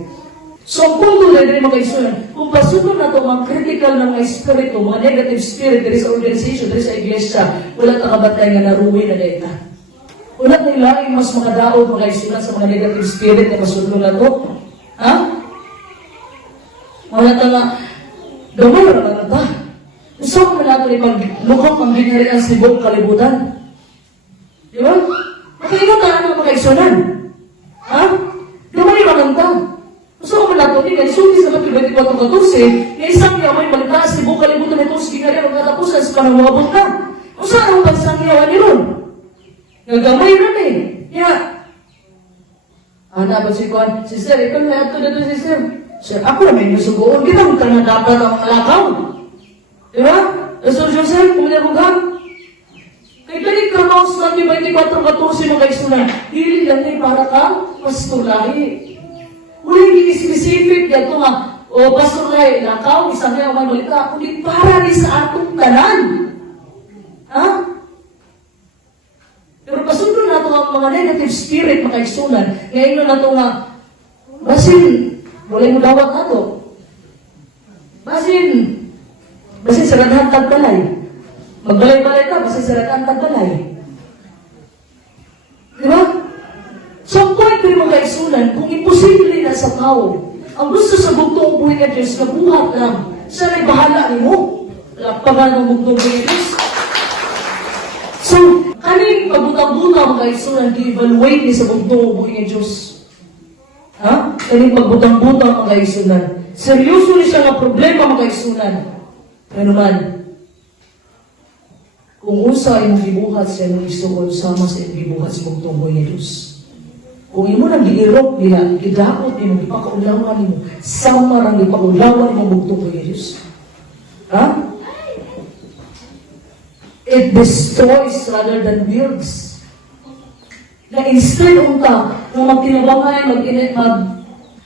So, ang punto na rin mga kaisunan, kung pasunod na ito, mga critical na mga espiritu, mga negative spirit, there is organization, there is a iglesia, wala nakabatay nga naruwi na data. Wala nila yung mas makadaod mga kaisunan sa mga negative spirit na pasunod na ito. Ha? Wala nga, gamay na naman ito. Gusto ko na natin ipag-lukok ang ginharian sa ibang kalibutan. Di ba? Makaingat na mga kaisunan. Ha? Gamay na naman ito. Gusto ko na ito, hindi sulti sa mga 24-14, na isang yaman, magtaas ni buong kalibutan ito sa ginharian, magkatapusan sa panangwabot na. Gusto ang pagsangyawan ni Ron? Nagamay ron eh. Ana ba si Juan? Sister, ikaw na ito dito, sister. Siya, ako na may nasugoon. Di ba ang dapat ang malakaw? Di ba? So, Joseph, pumunabugam. Kaya ganit ka mouse lang di 24-14 mga kaisunan. Dili lang na para ka, pastor lahi. Wala hindi specific yan ito nga. O pastor lahi, lakaw, isang kaya may malita. Kundi para rin sa atong tanan. Ha? Pero pasundo na ito ang mga negative spirit mga kaisunan. Ngayon na ito nga, basin, wala mo dawat na ito. Basin saradahan tagbalay. Magbalay-balay ka, basin saradahan tagbalay. Di ba? So, ang point ko yung mga kaisunan, kung imposible na sa tao, ang gusto sa bugtong buhay ng Diyos, nabuhat lang. Siya na'y bahala ni mo. Lakpagan ng bugtong buhay ng Diyos. So, kaning pagbutang-butang mga kaisunan, gi-evaluate ni sa bugtong buhay ng Diyos. Ha? Kaning pagbutang-butang mga kaisunan. Seryoso ni siya nga problema mga kaisunan. Ano man, kung usa imong gibuhat sa imong isuon sama sa imong gibuhat sa bugtong buhay ng Diyos. Kung imo nang giirok diha, gidakot nimo, gipakaulawan nimo, sama rang gipakaulawan imong bugtong buhay ng Diyos. Ha? It destroys rather than builds. Na instead unta, na magtinabangay,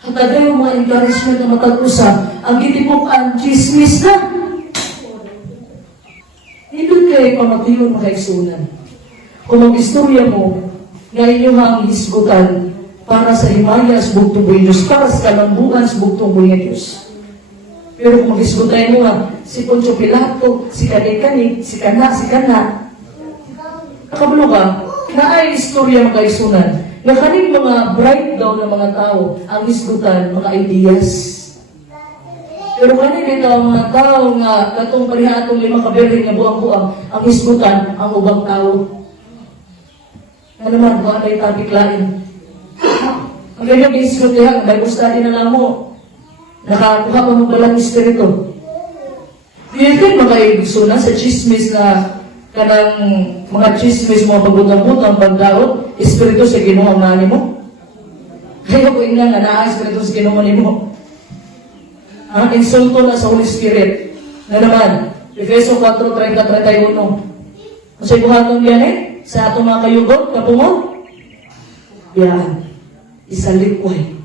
hatagay yung mga encouragement na matag-usa, ang gitipukan, chismis na. Hindi kayo pamatiyon mga kaisunan. Kung mag-istorya mo, na inyong hisgutan para sa himaya sa bugtong buhay Diyos, para sa kalambuan sa bugtong buhay Diyos. Pero kung mag-isgutan mo nga, si Poncio Pilato, si Kanik-Kanik, si Kana, nakabalo ka, na ay istorya mga kaisunan. Na kaning mga breakdown ng mga tao, ang isgutan, mga ideas. Pero kaning dito ang mga tao nga, katong parihatong 5 kabiring na buang-buang, ang isgutan, ang ubang tao. Ano naman, buwan ay topic lain. Ang ganyan isgot niya, Bible study na lang mo. Nakakuha pa mo balang espiritu. Dito mga ibigsunan sa chismis na kanang mga chismis mga pagutang-butang pagdaot, espiritu sa Ginoo nga nimo. Kaya ko ina nga naa espiritu sa Ginoo nimo. Ang insulto na sa Holy Spirit. Na naman, Efeso 4:30-31. Kasi buhaton yan sa atong mga kayugot, kapungod. Yan. Isalikway.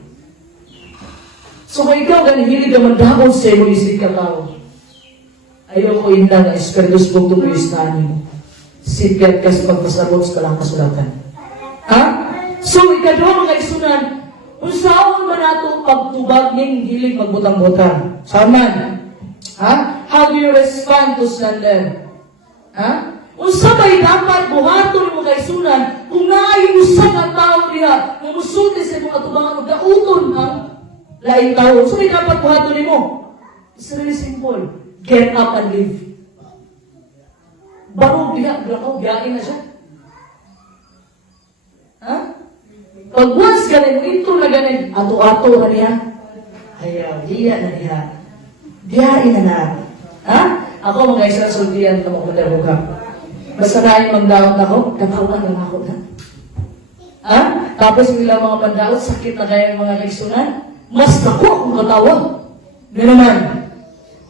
So kung ikaw ganihili ka magdaon sa imo isig ka tao, ayaw ko inda na espiritus bugtong mo istahan mo. Sipiat ka sa pagpasabot sa kalang kasulatan. Ha? So ikadwa mga kaisunan, kung saan ba nato pagtubag ning hilig magbutang-butang? Saan man? Ha? How do you respond to slander? Ha? Kung sabay dapat buhaton mo kaisunan, kung naayusan ang tao niya, mumusulti sa mga tubangan o dauton ang laing tao, so may dapat buhaton mo. It's really simple. Get up and live. Barog diha, blakaw, biyain na siya. Ha? Pag once ganin, ito na ganin, ato-ato na niya. Ayaw, diya na niya. Diyain na na. Ha? Ako mga isang sultiyan na magpunta ka. Basta na yung magdaot ako, katawan lang ako na. Ha? Tapos bilang mga pandaot, sakit na kaya yung mga kaisunan, mas ako akong katawa. Gano'n naman.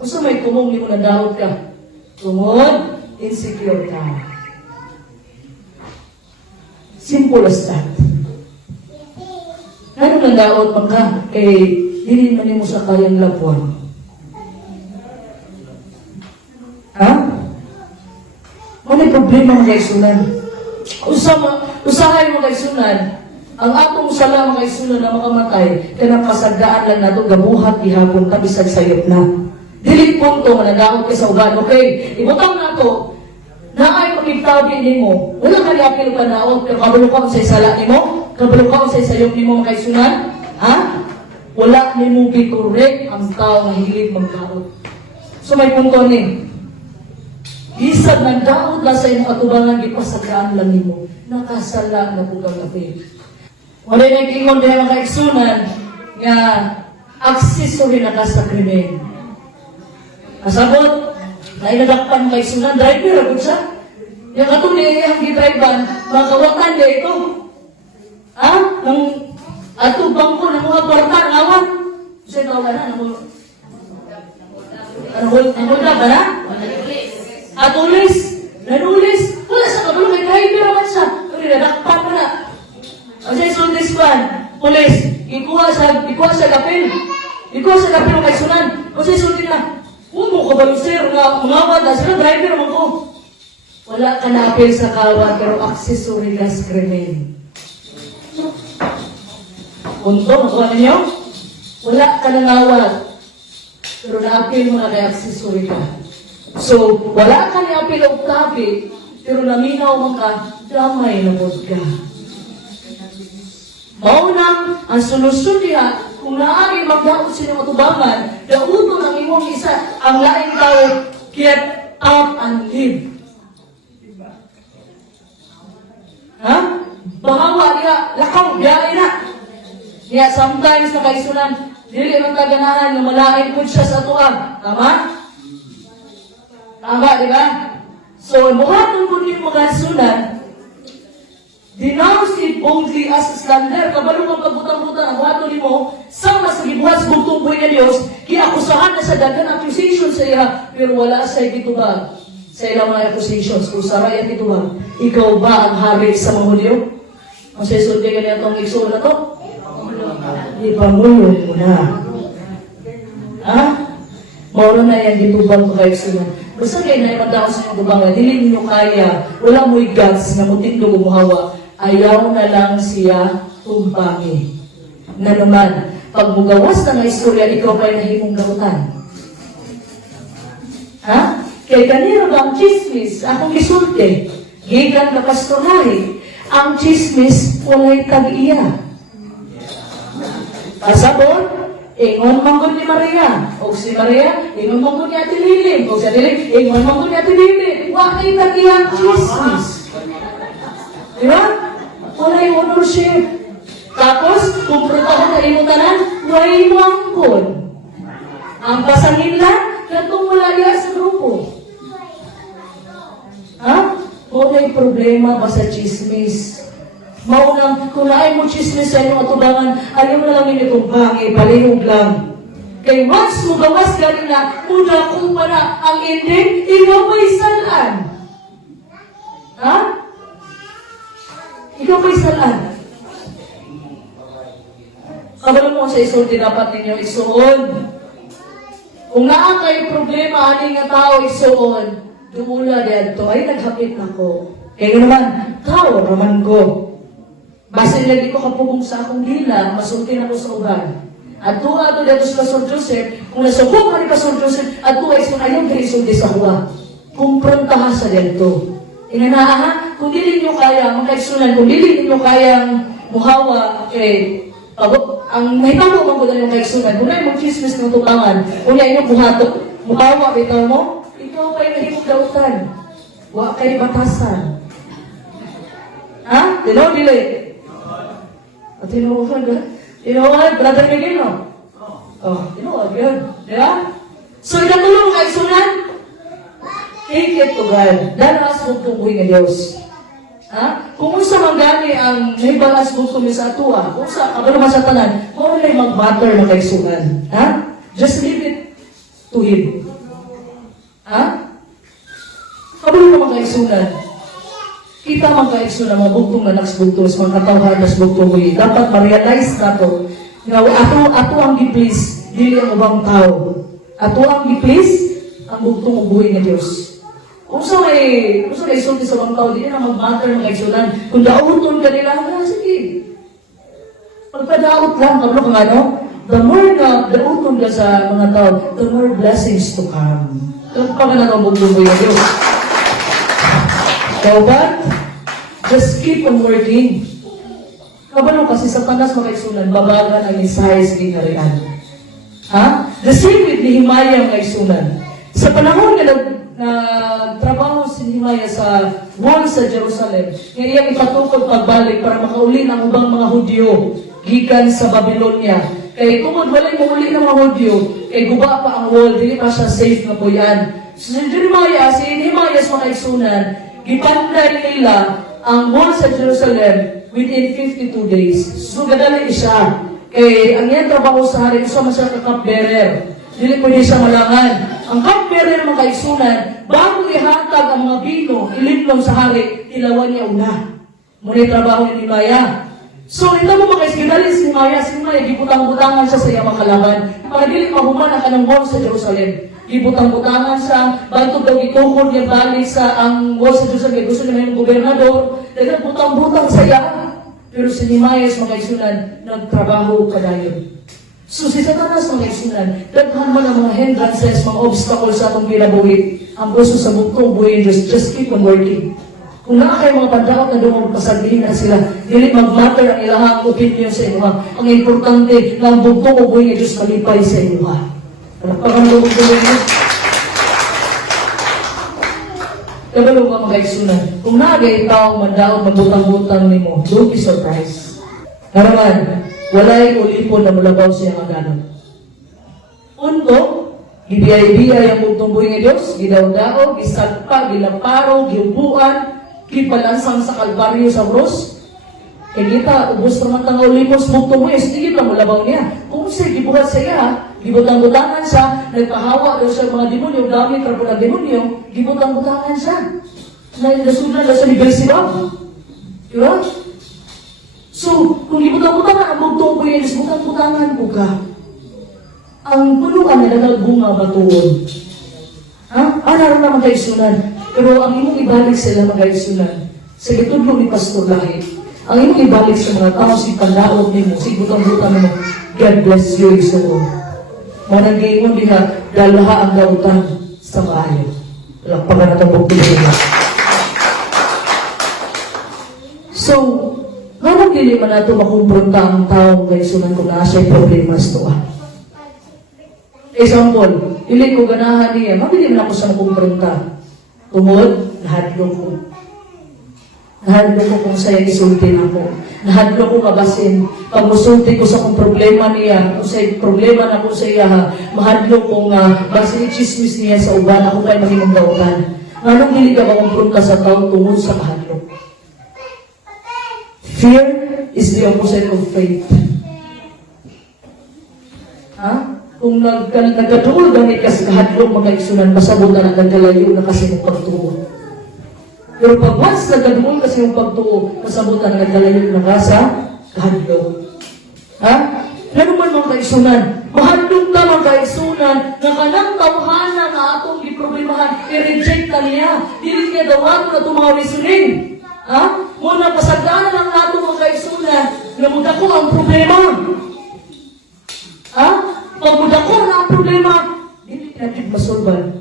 Kung sa may kumong ni mo na daot ka, tungod, insecure ka. Simple as that. Ano na daot man ka, kay hindi man mo sa kayang labuan. Ha? May problema mga kaisunan. Usahay mga kaisunan, ang atong sala mga kaisunan na makamatay, kaya kasagdaan lang nato gabuhat ihapon ka bisag sayop na. Dili punto nga nadaot ka sa uban. Okay, ibutang nato na ay pagkiptawin nimo. Wala ka liapil ka naot, pero kabalo ka sa sala nimo, kabalo ka sa sayop nimo mga kaisunan. Ha? Wala nimo gikorek ang tao nga hilig magdaot. So may punto ni. Isag ng daot na sa iyong katubangan, ipasagdaan lang nimo. Nakasala na po kang faith. Wala na ikingon dahil mga kaigsunan nga accessory na ka sa krimen. Kasabot, na inadakpan mga kaigsunan, driver, agad siya. Yung katuli ang gidrivean, makawakan niya ito. Ha? Nang ato bangko ng mga kwarta, ngawan. Kasi ito ka na, nanguda ba na? Atulis. Nanulis. Wala sa kabalo, may driver naman siya. Pero nadakpan pa na. Kasi sultis pa, pulis. Ikuha sa kapil. Ikuha sa kapil ng kaisunan. Kasi sultis na. Mo ka ba yung sir, mga wala, sila driver naman ko. Wala ka na apil sa kawat, pero accessory gas krimen. Punto, makuha ninyo? Wala ka na nawat, pero na-apil mo na kay accessory ka. So, wala ka na apil o tabi, pero naminaw mo ka, damay na mo ka. Maunang, ang solusyon niya, kung naagin magdaot sila matubangan, dauto ng imong isa, ang laing tao, get up and live. Ha? Bahawa niya, lakaw, biyahe na. Niya, sometimes nakaisunan, dili ang kaganahan na malain po siya sa tuwag. Tama? Tama, di ba? So, buhaton po niyo mga sunan, denounce it boldly as slander. Kabalo kang pagbutang-butang ang buhaton ni mo, sa mas gibuhat sa bugtong buhay na Diyos, kiakusahan na sa dagan accusation sa iya, pero wala sa gitubag sa ilang mga accusations. Kung saray ang gitubag, ikaw ba ang hari sa mga Hudyo? Ang sisulti ka niya itong ikso na to? Ipamulong mo na. Ha? Mauro na yan, gitubag ko kayo sila. Basta kayo na yung sa mga tubanga, dili ninyo kaya, wala mo'y guts na mutindog umuhawa, ayaw na lang siya tumbangi. Na naman, pag mugawas na nga istorya, ikaw ba'y nahimong gamutan? Ha? Kaya kanina ba ang chismis, akong gisulti, gigan na pastorahe, ang chismis, walay tag-iya. Pasabot, ingon manggod ni Maria. O si Maria, ingon manggod ni Ate Lili. O si Ate Lili, ingon manggod ni Ate Lili. Wakay tag-iyang chismis. Diba? Walay ownership. Tapos, kung protahan na imutanan, walay mangkod. Ang pasangin lang, katong wala niya sa grupo. Ha? Walay problema ba sa chismis? Maunang, kung naay mo chismis sa inyong atubangan, ayaw na lang yun itong bangi, palihog lang. Kay once mo gawas galing na, muna kung para ang ending, ikaw ba'y salaan? Ha? Ikaw ba'y salaan? Kabalo mo sa isulti, dapat ninyo isuon. Kung naa kayo problema, aning nga tao isuon, dumula dito, ay naghapit na ko. Kaya naman, tao naman ko. Basta lagi ko kapugong sa akong gila, masultin ako sa uban. At tuwa ito dito sa Pastor Joseph, kung nasubok ka ni Pastor Joseph, at tuwa isang ayaw kayo isulti sa uwa. Kumprontahan sa dito. Inanaaha, kung dili nyo kaya, makaiksunan, kung dili nyo kayang muhawa, ang mahitamo mo kung yung kaiksunan, kung na yung chismis ng tubangan, kung na yung buhato, muhawa, bitaw mo, ikaw kayo mahimog dautan. Wa kayo batasan. Ha? Dilo, dili. At tinuuhan ka? Tinuuhan, Brother Miguel, no? Tinuuhan, yun. Diba? So, inatulong kay sunan, take it to God. Danas mo tungkuhin ng Diyos. Ha? Kung unsa man gani ang may balas gusto mi sa atua, kung sa kabalo man sa tanan, mo lay mag-matter na kay sunan. Ha? Just leave it to Him. Ha? Kabalo naman kay sunan. Kita man kay sunan, mga bugtong na nagsbugtos, mga katawhan nagsbugtong mo dapat ma-realize na to, nga ato ang gi-please, dili ang ubang tao. Ato ang gi-please, ang bugtong ubuhay ng Diyos. Kung sa may sulti sa mga tao, di na mag-matter ng kaisunan. Kung dauton ka nila, sige. Pagpadaot lang, kablo kang ano, the more na dauton ka sa mga tao, the more blessings to come. Ito pa ka na ng bugtong ng Diyos. So, but, just keep on working. Kabalo kasi sa tanas mga kaisunan, babagan ang isayas ginarian. Ha? The same with Nehemiah mga kaisunan. Sa panahon na trabaho si Nehemiah sa wall sa Jerusalem, ngayon ipatukod pagbalik para makauli ng ubang mga Hudyo gikan sa Babylonia. Kaya tungod walay mauli ng mga Hudyo, kay guba pa ang wall, dili pa siya safe na po yan. Si Nehemiah sa mga kaisunan, gipanday nila ang mall sa Jerusalem within 52 days. So, gadali siya. Kay, ang yan trabaho sa hari, isa man siya ka-cupbearer. Dili pwede siya malangan. Ang cupbearer mga kaigsunan, bago ihatag ang mga bino, ilitlom sa hari, ilawan niya una. Muna trabaho ni Maya. So, ito mo mga kaigsunan, si Maya, gibutang-butangan siya sa iyang makalaban. Para dili mahuman ang kanang mall sa Jerusalem. Gibutang-butangan siya, bago daw itukod niya balik sa ang wall sa Jerusalem. Gusto niya yung gobernador, dahil butang-butang sa iya. Pero si Nehemiah mga kaigsunan, nagtrabaho kadayon. So si Satanas mga kaigsunan, daghan man ang mga hindrances, mga obstacles sa atong ginabuhi. Ang gusto sa bugtong buhay, just keep on working. Kung naa kayo mga pandaot na doon, pasaglihin na sila. Dili mag-matter ang ilahang opinion sa inyo. Ang importante na ang bugtong buhay niya Diyos malipay sa inyo. Palakpakan mo kung gawin niyo. Kabalo ka mga kaigsunan, kung nagay tao mandaot magbutang-butang ni mo, don't be surprised. Karaman, walay ulipon na mulabaw siya ang ganun. Unto, gibiyay-biyay ang bugtong buhay ng Diyos, gidaw-daog, gisalpa, gilamparo, giubuan, gipalansang sa kalbaryo sa krus. Kaya kita, ubos naman tang ulipos bugtong buhay, sige pa mulabaw niya. Kung siya, gibuhat sa iya, gibutang-butangan siya, nagpahawa daw siya mga demonyo, dami karbo ng demonyo, gibutang-butangan siya. Nasunan na sa Beelzebub. Diba? So, kung gibutang-butangan, ang bugtong ko yun, butang-butangan ko ka. Ang punuan na nagbunga batuon. Ha? Ano naman kaigsunan? Pero ang imong ibalik sila mga kaigsunan, sa gitudlo ni Pastor Lahi, ang imong ibalik sa mga tao, si pandaot ni mo, si butang-butang mo, God bless you, Igsoon. Manang gayon diha, dalaha ang gautan sa maayo. Lakpagan na itong bugtong. So, nga dili man nato makumpronta ang tao kay sunan kung naa siya'y problema sa tuwa. Example, ili ko ganahan niya, mabili man ako sa makumpronta. Tungod, nahadlo ko. Nahadlo ko kung sa'yo isulti na ako. Nahadlo ko kabasin. Pag musulti ko sa kung problema niya, kung sa'yo problema na ko sa iya, mahadlo kong basin chismis niya sa uban, ako kayo mahimong gautan. Anong dili ka makumpronta sa tao tungod sa kahadlo? Fear is the opposite of faith. Ha? Kung nagkatuol ganit ka sa kahadlong mga igsunan, pasabot na nagkalayo na kasi ng pagtuo. Pero pag once nagkatuol kasi yung pagtuo, pasabot na nagkalayo na ka sa kahadlong. Ha? Ano man mga kaigsunan? Mahadlong ka mga kaigsunan na kanang tawhana na atong giproblemahan, i-reject ka niya. Dili niya daw ako na itong mga reasoning. Ha? Muna pasagdaan lang nato mga kaigsunan na mudako ang problema. Ha? Pag mudako na ang problema, hindi natin masolban.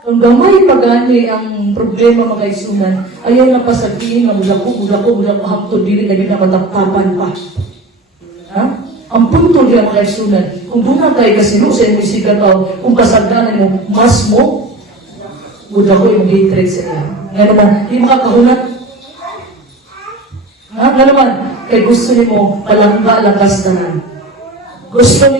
Kung gamay pagani ang problema mga kaigsunan, ayaw na pasagdiin na mudako, hangtod dili na gina mataktapan pa. Ha? Ang punto niya mga kaigsunan, kung doon tayo kasi sa iyong isigan tao, kung pasagdanan mo, mas mo, mudako yung hatred sa iya. Nga naman, hindi makakahunat. Ha? Nga naman, kaya gusto niyo mo palangga lakas tanan. Gusto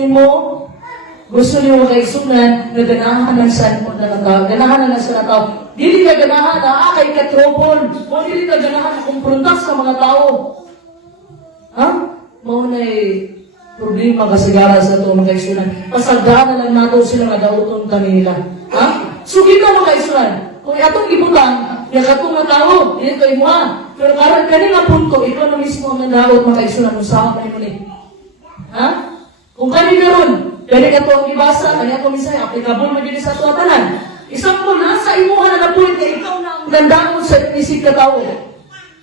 niyo kaigsunan na ganahan ng sanpon na tao, ganahan na sa tao. Dili ka ganahan na kay katropon, o dili ka ganahan na kumprontas sa mga tao. Ha? Maunay problema kasigara sa ito mga kaigsunan. Pasagdaan na lang nato sila nga dauton kanila. Ha? So kita mga kaigsunan, kung atong ibutang, yung katong nga tao, hindi ko imuha. Pero karon kanina punto, ikaw na mismo ang nandaot mga kaigsunan, kung saan kayo muli. Ha? Kung kanina ron, kani ka to ang ibasa, kani ako misay, applicable magiging sa tuwatanan. Isang po, nasa imuha na napulit na ikaw na ang nandaot sa isip ka tao.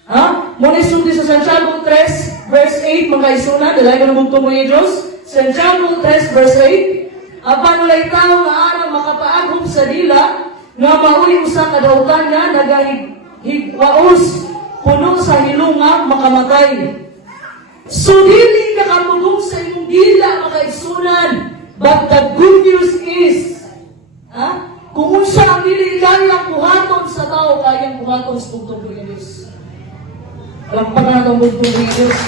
Ha? Muna isunti sa Santiago 3, verse 8, mga kaigsunan, dalaga na bugto mo yung Diyos. Santiago 3, verse 8, apan walay tao nga arang makapaagom sa dila, nga mauli usa kadautan nga nagahigwaos puno sa hilunga makamatay. So dili ka kamugong sa imong dila makaigsunan, but the good news is, ha? Kung unsa ang dili kayang buhaton sa tao, kayang buhaton sa bugtong ng Diyos. Palakpakan na itong bugtong ng Diyos.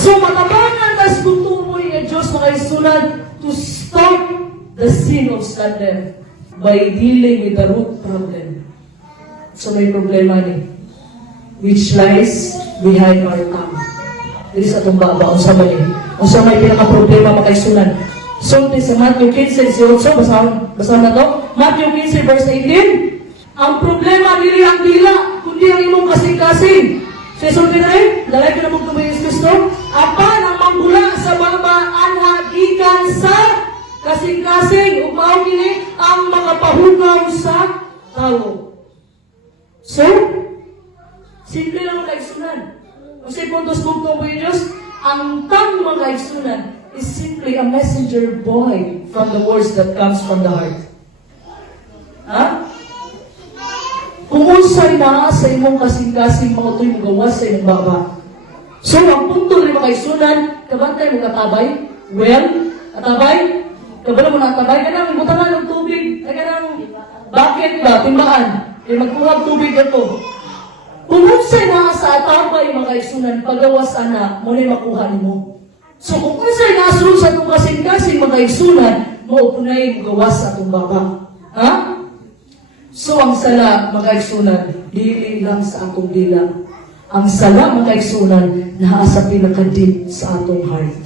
So matabangan na sa bugtong ng Diyos makaigsunan to stop the sin of slander by dealing with the root problem. So may problema ni. Which lies behind our tongue. Dili sa itong baba, unsa ba ni? Unsa may pinaka-problema makaisunan. So, sa Matthew 15:18, basahan na to. Matthew 15, verse 18. Ang problema dili ang dila, kundi ang imong kasing-kasing. So, isulti na rin, lalay ko na mong tumayo sa Kristo. Apan ang manggula sa baba, anhagikan sa kasing-kasing. Upaw kini ang makapahugaw sa tao. So, simple lang mga kaigsunan. Kasi puntos bugtong mo yung Diyos, ang tang mga kaigsunan is simply a messenger boy from the words that comes from the heart. Ha? Kung unsay na sa imong kasing-kasing mga ito'y magawas sa imong baba. So, ang punto rin mga kaigsunan, kabantay mo katabay? Well, katabay? Kabala mo na katabay? Kanang butangan ng tubig. Ay kanang bucket ba? Timbaan. Kaya magkuhag tubig ito. Kung unsay na sa atabay mga kaigsunan, pagawas na, muna makuha mo. So kung unsay nasulod sa itong kasing-kasing mga kaigsunan, maupunay magawas sa itong baba. Ha? So ang sala mga kaigsunan, dili lang sa atong dila. Ang sala mga kaigsunan, naa sa pinaka-deep sa atong heart.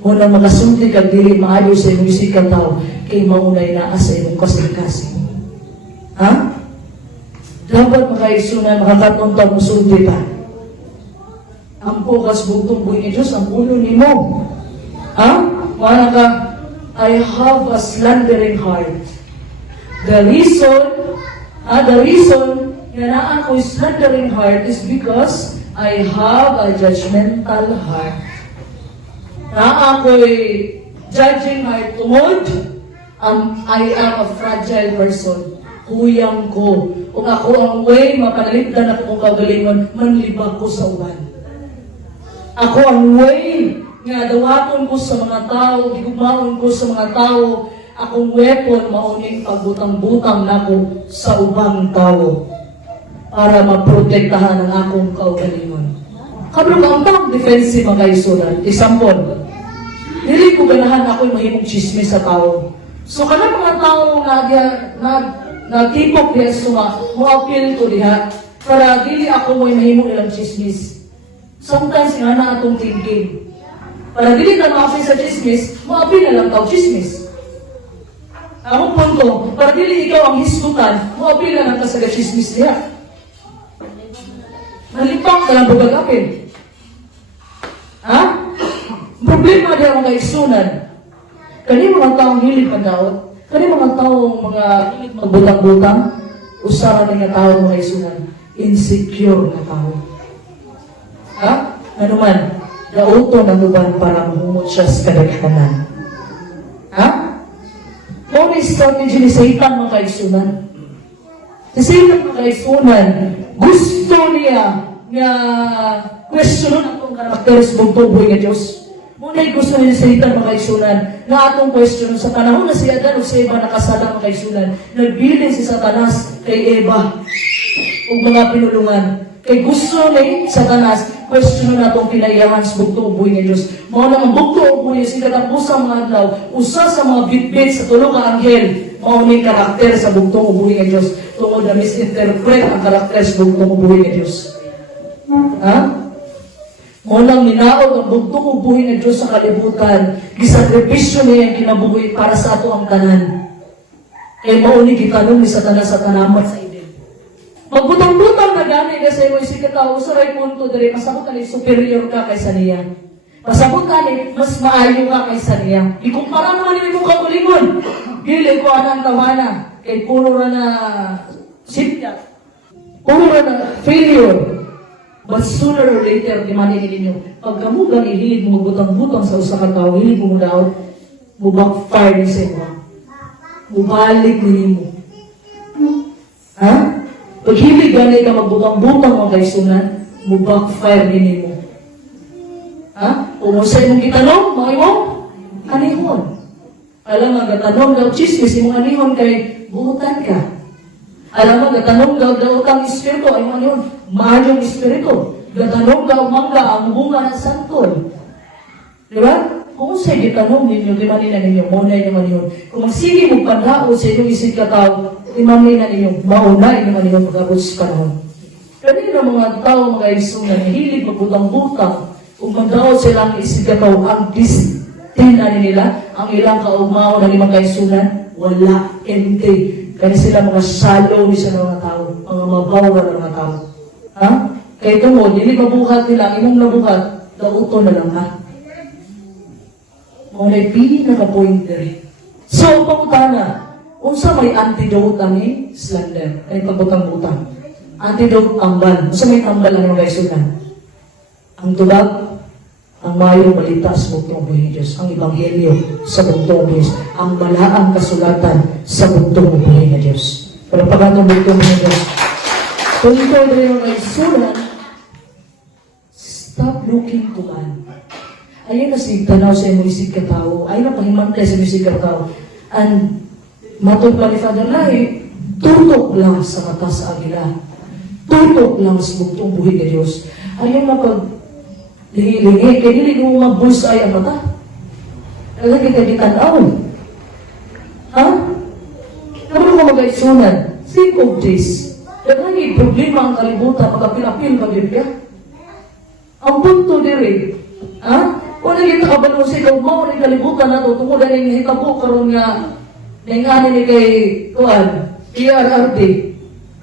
Muna makasunti kag dili maayo sa imong isikang tao, kay maunay naa sa imong kasing-kasing. Ha? Dapat makaigsunan, makakatuntang musulti pa. Ang bukas bugtong buhay ni Diyos, ang ulo ni mo. Ha? Wala ka, I have a slandering heart. The reason na ako slandering heart is because I have a judgmental heart. Na ako'y judging heart tungod, I am a fragile person. Huyang ko. Kung ako ang way, mapanalipdan ako kong kagalingon, manlibag ko sa uban. Ako ang way, nga dawakon ko sa mga tao, gigumaon ko sa mga tao, akong weapon, mauning pagbutang-butang nako sa ubang tao para maprotektahan ang akong kaugalingon. Kablo ka ang tawag defensive mga kaisunan. Example, dili ko ganahan ako'y mahimong chismis sa tao. So kana mga tao na tipok diya suma, mo-appeal ko diha, para dili ako mo'y mahimong ilang chismis. Sometimes nga na atong thinking. Para dili na ma-appeal sa chismis, mo-appeal na lang tao chismis. Ang punto, para dili ikaw ang hisgutan, mo-appeal na lang ka sa chismis diha. Nalipang ka lang bugag-apil. Ha? Problema diya mga kaigsunan. Kani mga taong hilig pandaot, kani mga taong mga magbutang-butang, usaran nga tao mga kaigsunan, insecure na tao. Ha? Ano man, nauto ng uban para mahumot siya sa kadaghanan. Ha? Kung may strategy ni Satan mga kaigsunan, si Satan mga kaigsunan, gusto niya nga questionon atong karakter sa bugtuboy nga Diyos. Muna'y gusto niya sa Satan mga kaigsunan na atong question sa panahon na si Adan o si Eva nakasala mga kaigsunan, nagbilin si Satanas kay Eva o mga pinulungan. Kay gusto ni Satanas, question na itong pinaiyahan sa bugtuboy nga Diyos. Mga nang bugtuboy si katapusang mga adlaw, usa sa mga bitbit sa tulong ka anghel, maunay karakter sa bugtuboy nga Diyos. Tungod na misinterpret ang karakter sa bugtuboy nga Diyos. Ha? Munang ninaog ang bugtong ubuhin ng Diyos sa kalibutan, gisakripisyo niya ang kinabuhi para sa ato ang tanan. Kaya mauni gitanong ni Satanas sa tanamat sa Eden. Magbutang-butang na gani kasi mo isikat tao, usaray punto diri, masabot ka ni superior ka kaysa niya. Masabot ka ni, mas maayo ka kaysa niya. Ikumpara naman ni mong kagulingon. Dili ko anang tawana, kay puro na sipya. Puro na failure. But sooner or later, dimanin ninyo, pag kamugang ihilig mo magbutang-butang sa usa ka tao, hilig mo daw, mubakfire ni sa iba. Mubalik ninyo. Ha? Pag hilig ganay ka magbutang-butang mga kaisunan, mubakfire ninyo. Ha? Kung sa imong gitanong, mga imong, anihon. Alam nga, gatanong daw chismis, imong anihon kay buhutan ka. Alam mo, gatanong daw utang espiritu, ay mga yun, maayong espiritu. Gatanong daw mangga ang bunga ng santol. Di ba? Kung sa'yo gitanong ninyo, di man nila ninyo, muna naman yun. Kung magsige mo pandaot sa inyong isip ka tao, Imamay na ninyo, mauna naman ninyo pag-abot sa panahon. Kanina mga tao, mga igsunan, hilig magbutang-butang, kung magdaot silang isigakaw ang distina nila, ang ilang kaugmao na limang kaisunan, wala, empty. Kaya sila mga shallow ni sa mga tao, mga mabawal na mga tao. Ha? Kaya ito mo, hindi mabuhat nila, imong nabuhat, dauto na lang ha. Mga pinaka-pointer. So, pangutana, unsa may antidote ani slander, ay pagbutang-butang. Antidote ambal. Unsa may ambal ang mga kaisunan? Ang tubag, ang mayong balita sa buntong buhay Diyos, ang ebanghelyo sa buntong buhay Diyos, ang malaang kasulatan sa buntong buhay na Diyos. Pero pagkatong buntong buhay Diyos, kung ito na yung kaisunan, stop looking to man. Ayun na si tanaw sa imong isig katao, ayun na pahimantay sa imong isig katao. And matod pa ni Father Lai, tutok lang sa mata sa agila. Tutok lang sa buntong buhay na Diyos. Ayun na pag lingi-lingi, kaya hindi mo mabulsay ang mata. Kaya kita ditanaw. Ha? Ano mo mag-aisunan? Think of this. Kaya nga problema ang kalibutan pagkapilapil pag-ibig ka. Ang punto diri, ha? Wala kita kabalo sa ikaw mo, na kalibutan na ito, tungkol na yung hitabo karoon nga, nangyari ni kay Kuan, PRRD.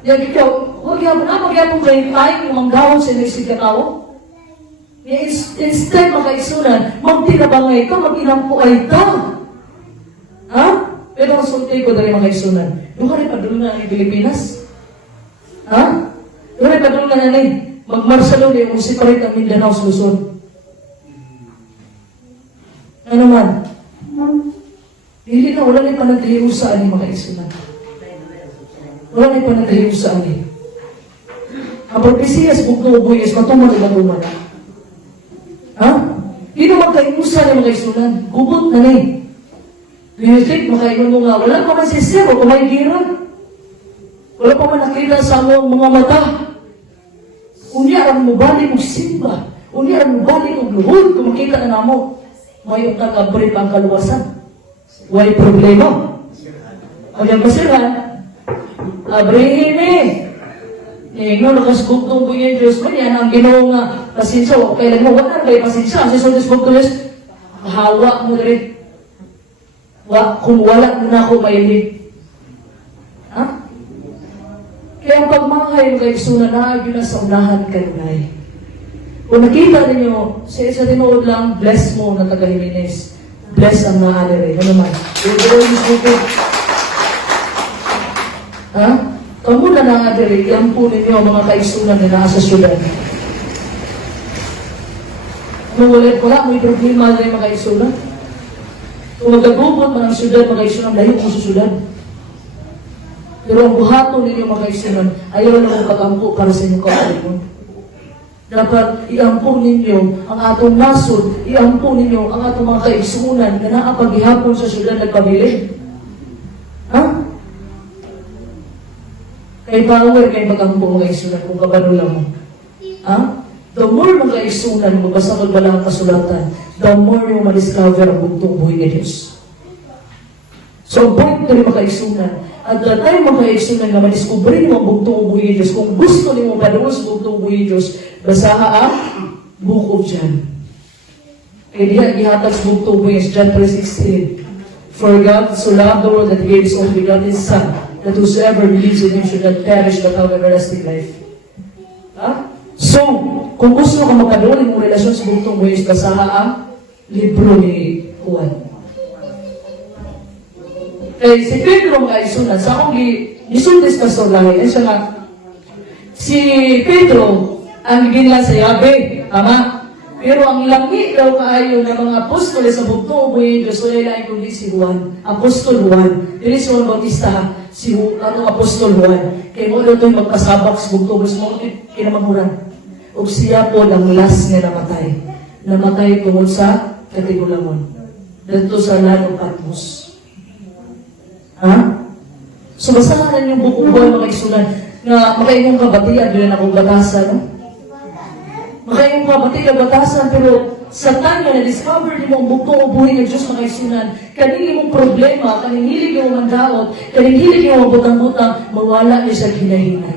Yan ikaw, huwag yapong kayo tayo, manggawon sa inisig ka tao. Instead makaisunan, magtinabangay ka, mag-inampuay ka. Ha? Pero ang sulti ko dahil makaisunan, doon ka rin padulungan ng Pilipinas? Ha? Doon rin padulungan na rin, magmarsalo niya kung separate ang Mindanao sa Luzon. Ano man? Hindi na, wala rin panagkahirusaan ni makaisunan. Wala rin panagkahirusaan ni. Ang pagpisiyas, bugno-buyas, matumad ang umana. Ha? Hindi na magkaimusan ng mga isunan. Gubot na ni. Do you think makaiman mo nga? Wala pa man si Sir, o kumahigiran. Wala pa man nakita sa mga mata. Unya ang mubalik og simba. Unya ang mubalik og luhod. Kung makita na namo, may tagabrit ang kaluwasan. Why problema? O yan ba sila? Abrihin eh. Ngayon, nakasbugtong po yung Diyos ko niyan, ang ginawa nga, pasensya, o kailan mo, wala na kayo pasensya, ang sisong Diyos, hawa mo na rin. Kung wala mo na ako mahilig. Ha? Kaya ang pagmanghay mo kayo, suna na, yun na sa unahan kayo na eh. Kung nakita ninyo, sa isa tinuod lang, bless mo na taga-Jimenez. Bless ang naalere. Ano naman? Ha? Kamu na nga diri, yan po ninyo mga kaisunan na nasa syudad. Kung wala may problema na yung mga kaisunan. Kung magkagubot man ang syudad, mga kaisunan, layo mo sa syudad. Pero ang buhato ninyo mga kaisunan, ayaw na pag-ampo para sa inyong kaisunan. Dapat iampun ninyo ang atong nasod, iampun ninyo ang atong mga kaisunan na naapaghihapon sa syudad nagpabilin. Ha? Kay power kay magampo mga isunan kung kabalo lang mo. Ha? The more mga isunan mo, basta magbalang kasulatan, the more yung ma-discover ang buntong buhay ni Diyos. So, ang point na rin mga isunan, at the time mga isunan na ma-discover mo ang buntong buhay ni Diyos, kung gusto niyo mo padawin sa buntong buhay ni Diyos, basaha ang Book of John. Kaya diya, ihatag sa buntong buhay ni John 3:16. For God so loved the world that He gave His only begotten Son, that whosoever believes in Him should not perish but have everlasting life. Ha? So, kung gusto ka magkaroon ng relasyon sa buntong buhay, basaha ang libro ni Juan. Eh, si Pedro mga isunan, sa akong gisundis pastor lang, siya nga, si Pedro, ang ginla sa Yabe, tama? Pero ang langi daw kaayo ng mga apostol sa buntong buhay Diyos, wala lang kundi si Juan, Apostol Juan. Dili si Juan Bautista, si Apostol Juan. Kaya mo daw ito'y magpasabak sa buntong Diyos mo, kinamaguran. O siya po ang last nga namatay. Namatay tungkol sa Katigulangon. Dito sa Lano Patmos. Ha? So basahan yung bukuhan mga isunan na makaimong kabatian, doon akong batasan, no? Makayong kabati ka batasan, pero sa tanya na discover ni mo ang bugtong ubuhin ng Diyos mga isunan, kanili mong problema, kaninilig mo mandaot, kaninilig mo mabutang-butang, mawala niya sa hinahinay.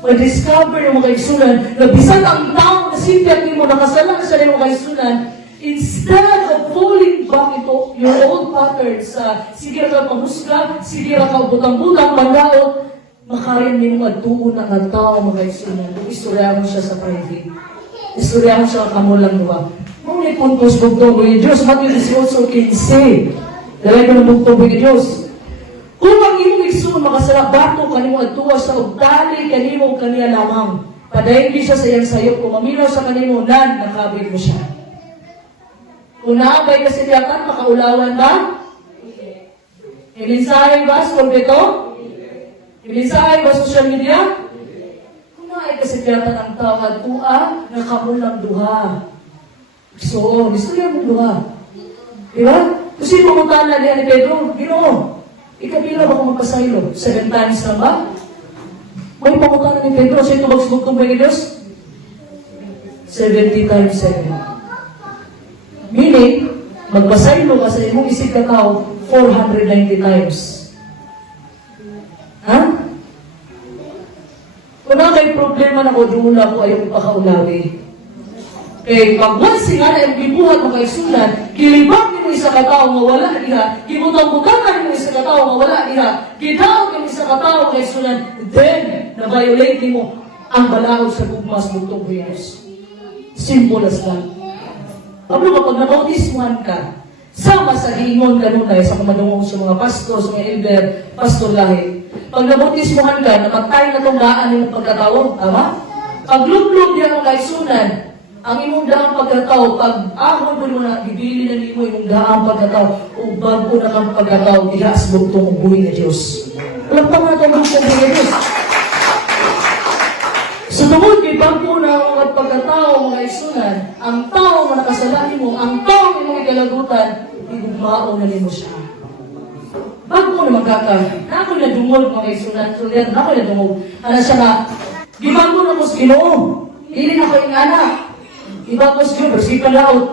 Ma-discover ng mga isunan, na bisan ang tao na simpiat mo, nakasalang sa mga isunan, instead of falling back into your old patterns sa sige ka pangusga, sige ka butang-butang, mandaot, makayan mo magtuon na ng tao mga isunan, kung istoryahan siya sa private. Istoryahan siya kamulang luwa. Ngunit puntos bugtong ng Diyos, Matthew 18:15. Dalay ko ng bugtong ng Diyos. Kung ang imong igsoon makasala bato kanimo adtuwa sa ugdali kanimo kaniya lamang. Padayon di siya sa iyang sayop kung maminaw sa kanimo nan nakabig mo siya. Kung naabay ka siyatan, makaulawan ba? Iminsahe ba sa kompleto? Iminsahe ba sa social media? Kung naay ka siyatan ang tawad, tua, nakamulang duha. So, gusto niya mong duha. Diba? Kasi pumutala niya ni Pedro, Ginoo, ikabila ba kung magpasaylo? 7 times na ba? May pumutala ni Pedro, sa ito magsubok kong mga Diyos? 70 times 7. Meaning, magpasaylo ka sa imong isip ka tao 490 times. Ha? Kung na kay problema na ko, dula ko ayaw pakaulawi. Kaya pag once nga na yung gibuhat mga isulan, kilibak mo isa katao nga wala iha, kimutang-butangan mo isa katao nga wala iha, gidaog mo isa katao mga isulan, then, na-violate mo ang balaod sa gugmas bugtong Diyos. Simple as that. Pablo, kapag na-bautismuhan ka, sama sa hiingon kanunay sa kumadungong sa mga pastor, sa mga elder, pastor lahi. Pag na-bautismuhan ka, namatay na itong daan ng pagkatao, tama? Pag lublog niya ang kaisunan, ang imong daang pagkatao, pag ahon mo na, ibili na nimo imong daang pagkatao, o bago na kang pagkatao, ihaas bugtong ang buhay na Diyos. Walang pa nga itong bugtong buhay na Diyos. Sa tungod kay bago na ang mga pagkatao, mga isunan, ang tao na nakasalahin mo, ang tao na mong ikalagutan, igugmao na nimo siya. Bago na magkaka, na ako na dungog mga isunan, sulihan, na ako na dungog. Ano siya na, gibago na mo sa Ginoo, hindi na ko yung anak. Ibago sa Diyos, versikulo laot.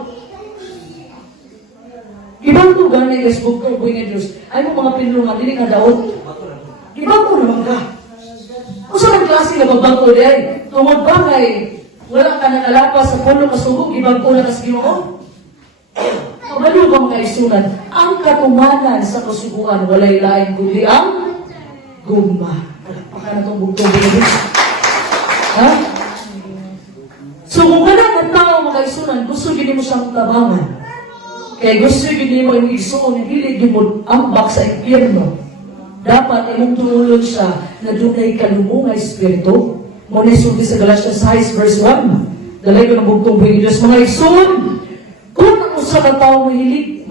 Gibago ganay Facebook ko, buhay nga Diyos, ay mo mga pinulungan, hindi nga daot. Gibago naman ka. Kung saan ang klase na babago din, tungod ba kay wala ka nakalapas sa puno kasugog, ibago na sa Ginoo? Kabalo ka mga isunan, ang katumanan sa kasuguan, walay lain kundi ang gugma. Palakpakan na itong bugtong Diyos. Ha? So kung ka na tao mga isunan, gusto gini mo siyang tabangan. Kaya gusto gini mo yung isuon, hindi mo ambak sa impyerno. Dapat imong tulungan siya na dunay kalumong nga espiritu. Muna isulti sa Galatians 6 verse 1. Dalay ko ng bugtong buhay Diyos. Mga isuon, kung ang usa ka tao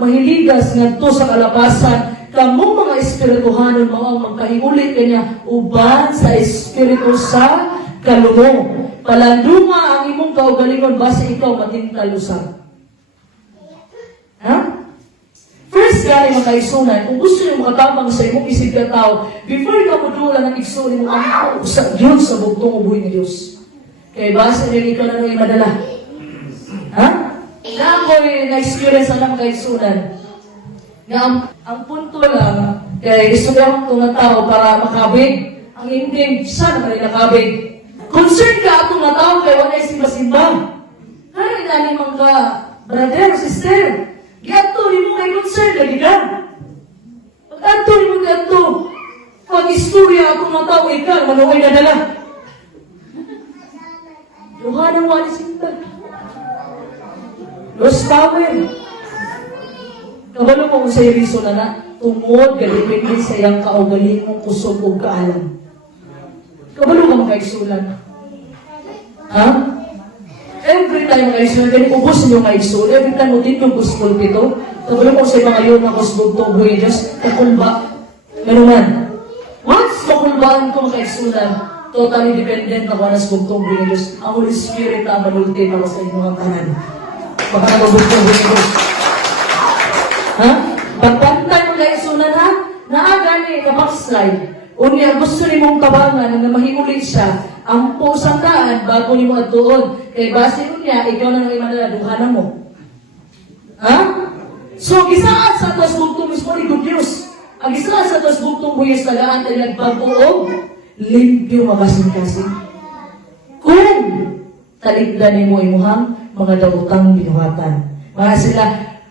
mahiligas ngadto sa kalabasan, kamong mga espirituhanon mao magkahiulit kanya uban sa espiritu sa kalumong. Palandunga ang imong kaugalingon base ikaw matintalusan. Ha? First gani mga isunan, kung gusto niyo makatabang sa imong isip ka tao, before ka modula ng igsoon mo ang sa Diyos sa bugtong ubuhay ng Diyos. Kaya base rin ikaw na nung madala. Ha? Na ako'y na-experience na mga isunan. Na ang punto lang, kaya gusto niya akong ng tao para makabig. Ang hindi, saan naman nakabig? Concern ka atong na tao kaya wala simba-simba. Ano yung mga brother o sister? Gato, hindi mo kay concern lagi ka. Pag-ato, hindi mo gato. Pag-istorya atong na tao, ikaw, manuhay na dala. Yohanan wali sinta. Lost power. Kabalo mo kung sa'yo riso na tungod, galipin sa iyang kaugaling mong kusog o kaalam. Kabalo ka makaigsulan. Ha? Every time makaigsulan, kaya ubos niyo makaigsulan. Every time mo din yung gusto pito. Kabalo mo sa mga yun na kusog to, buhay Diyos, kakulba. Meron. Once makulbaan ko makaigsulan, totally dependent ako na sa bugtong buhay Diyos. Ang Holy Spirit na manulti para sa inyong mga kanan. Baka na bugtong buhay Diyos. Ha? Pagpantay mo kaigsulan ha? Naagani, kapag-slide. Unya, gusto ni mong tabangan na mahiuli siya, ang pusang daan bago ni mo at doon. Kaya base unya, ikaw na nang imanaladuhanan mo. Ha? So, gisaad sa atas bugtong mismo ni good news. Ang gisaad sa atas bugtong buyas tagaan tayo nagbabuog, limpyo makasing-kasing. Kung taligdan ni mo imuhang mga dautang binuhatan. Mga sila,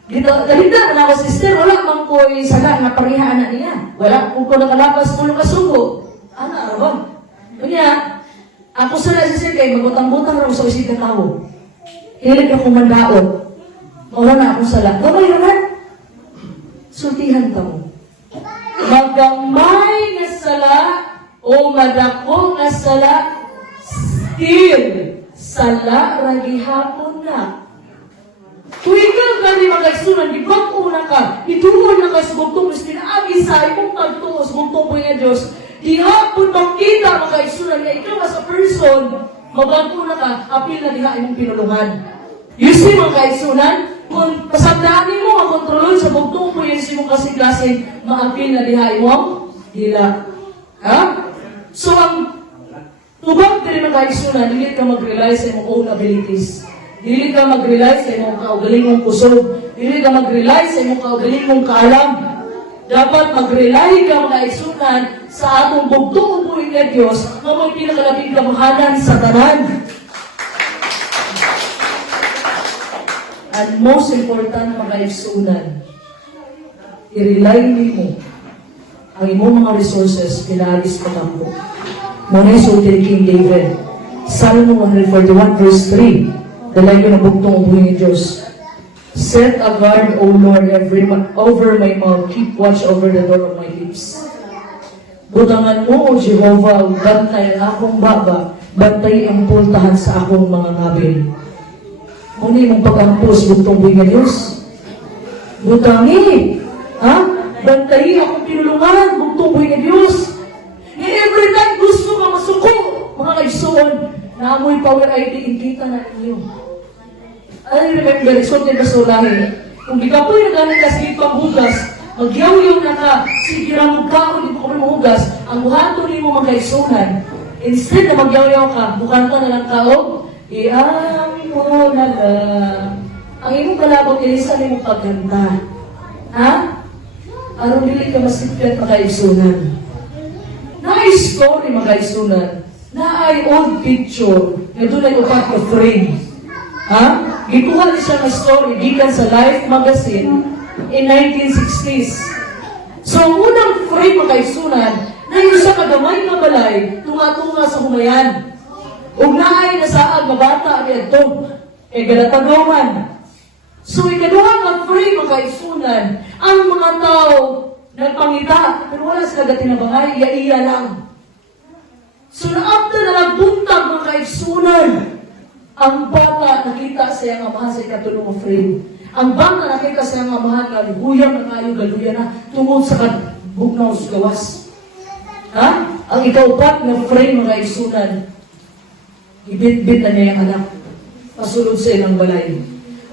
dito, taligdan na ako, sister, wala mang ko'y sana nga parihaan na niya. Wala kung ko nakalabas mo kasugo. Ano, arabang? Kanya, ako sana sister kay magutang-butang raw sa isip na tao. Hilig ako mandaot. Mawala na akong sala. Gaway naman. Sultihan ka mo. Magamay na sala o madako na sala, still, sala ragi hapon na. Tuwigal ka ni magagsunan, di ba't una ka, itulog na ka sa bugtong, mas pinaagi sa imong pagtuos, bugtong po niya Diyos, di hapon makita magagsunan na ikaw as a person, mabago na ka, apil na diha imong pinulungan. You see mga kaigsunan, kung pasagdaanin mo, makontrolon sa bugtong po yung simong kasing-kasing, maapil na diha imong hila. Ha? So, ang tubag din mga kaigsunan, hindi ka mag-rely sa imong own abilities. Dili ka mag-rely sa imong kaugaling mong kusog. Dili ka mag-rely sa imong kaugaling mong kaalam. Dapat mag-rely ka mga kaigsunan sa atong bugtong po ng Diyos na may pinakalabing kamahanan sa tanan. And most important mga kaigsunan, i-rely mo ang imong mga resources pinaalis pa tampo. Muna isulti ni King David. Psalm 141 verse 3. Dalay ko na bugtong ubuhin ni Diyos. Set a guard, O Lord, over my mouth. Keep watch over the door of my lips. Butangan mo, O Jehovah, bantay ang akong baba, bantay ang pultahan sa akong mga ngabil. Muna mong pag-ampos, bugtong ubuhin ni Diyos. Butangi, ha? Bantay akong pinulungan, bugtong ubuhin ni Diyos. And every time gusto ka masuko, mga kaigsuon, na amoy power ID, kita na ninyo. I remember, isulti ka sa ulahin. Kung di ka po yung nagaling ka sa panghugas, magyaw-yaw na ka, sige ramog ka, kung di mo kami mahugas, ang buhato ni mo magkaigsunan. Instead na magyaw-yaw ka, bukanta na lang ka, o, iami mo na lang. Ang imong kalabot, ilisan ni mo pagkanta. Ha? Aron dili ka masipyan magkaigsunan. Na-story magkaigsunan. Na ay old picture, na doon ay upat na frame. Ha? Gikuha siya ng story, gikan sa Life magazine in 1960s. So, unang frame magkaigsunan, na yung sa kagamay na balay, tunga-tunga sa humayan. Ugnaay na saag na bata at ito, kay galatagawan. So, ikaduha nga frame magkaigsunan, ang mga tao nagpangita, pero wala sila gatinabangay, iya-iya lang. So, after na nagbuntag mga kaigsunan, ang bata nakita sa iyang amahan sa ikatulong of frame. Ang bata nakita sa iyang amahan na luguyang na kayo, galuya na, tungod sa bugnaw sa gawas. Ha? Ang ikaupat na frame mga kaigsunan, ibit-bit na niya yung anak, pasulod sa ilang balay.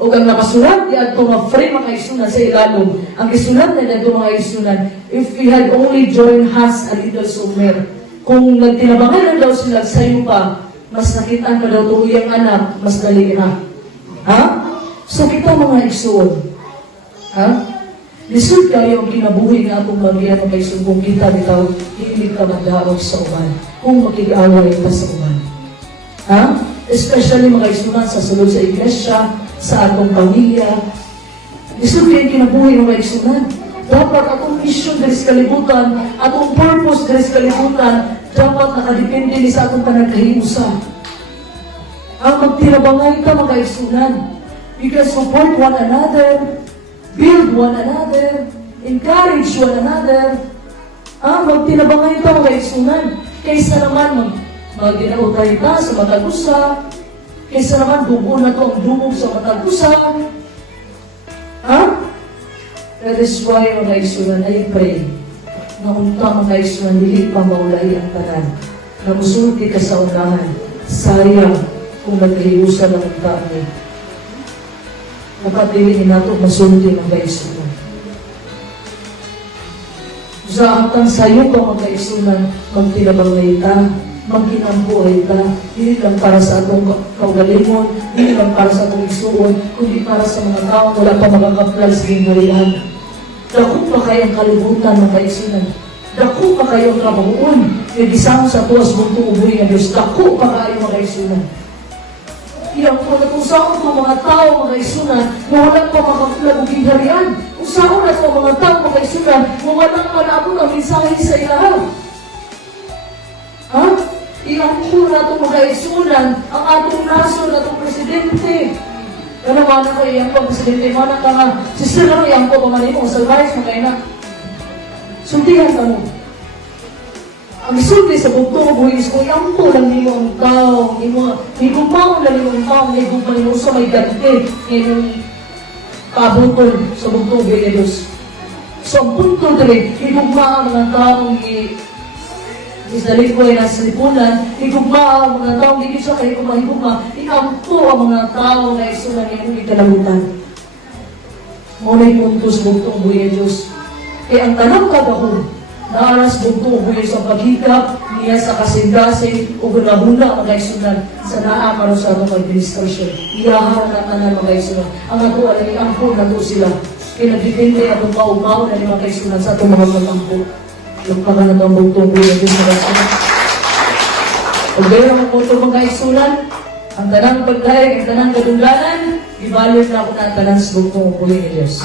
O ang nakasulat, di at mga frame mga kaigsunan sa ilalong, ang isulat na ito mga kaigsunan, if we had only joined hands a little sooner, kung nagtinabangan na daw sila sa iyo pa, mas nakitaan pa daw ito yung anak, mas dali na. Ha? So kita mga igsuon. Ha? Lisod kayo ang kinabuhi nga atong bagyan mga igsuon kung kita bitaw, hindi ka magdaog sa uban. Kung makig-away pa sa uban. Ha? Especially mga igsuon sa sulod sa iglesia, sa atong pamilya. Lisod kayo kinabuhi mga igsuon. Dapat atong mission dari sa kalibutan, atong purpose dari sa kalibutan, dapat nakadepende ni sa atong panagkahimusa. Ang magtirabangay ka mga igsunan. We can support one another, build one another, encourage one another. Magtinabangay ka mga igsunan. Kaysa naman magdinautay ka sa matagusa, kaysa naman dugo na to ang dumog sa matagusa. That is why, mga igsunan, I pray na unta mga igsunan, dili pa maulay ang tanan. Na musulti ka sa unahan. Sayang kung nagkahiusan ang unta mo. Dapat dili nato masulti ng mga igsunan. Sa atang sayo ka magkaisunan, magtinabangay ka, magkinambuhay ka, hindi lang para sa atong kaugalingon, hindi lang para sa atong isuon, kundi para sa mga tao wala pa makakapral sa gingharian. Dako pa kayang kalibutan ng kaisunan. Dako pa kayong kabahuon, nabisang sa tuwas buntong ubuhi ng Diyos. Dako pa kayong mga isunan. Iyang kung saan ko mga tao mga isunan, na walang pa makakapral ng gingharian. Kung saan na ito mga tao mga isunan, na walang manabot ang mensahe sa ilahan. Ha? Iyang ko na itong mga isunan, ang atong naso na itong presidente. Ano mana ko iyang ko, presidente, mana ka nga, sister na iyang ko, pamanin mo, sa guys, magkaya na. Sundihan ka mo. Ang sulti sa bugtong buhis ko, iyang ko lang niyo ang tao, higumang lang niyo ang tao, higumang niyo sa may gante, ngayong kabutol sa bugtong buhis ni Diyos. So, ang punto dali, higumang mga taong isalit ko ay nasa lipunan, higugma ang mga tao, hindi siya kayo kumahigugma, ikampo ang mga tao na isunan ng ikalabutan. Ngunit punto sa bugtong buhay ng Diyos. Kaya ang tanong kagahon, naaras bugtong buhay sa paghikap, niya sa kasing-kasing, o guna-guna mga isunan, sa naakaroon sa atong administrasyon. Iyahan na tanan mga isunan. Ang ato alay, ampo na to sila. Kaya nagdipende atong paumaw na mga isunan sa atong mga matampo. Lugpakan na itong bugtong buhay ng Diyos mga isunan. Kung gaya ang puto mga isunan, ang tanang pagdayag, ang tanang kadungganan, ibalik na ako na ang tanang sa bugtong buhay ng Diyos.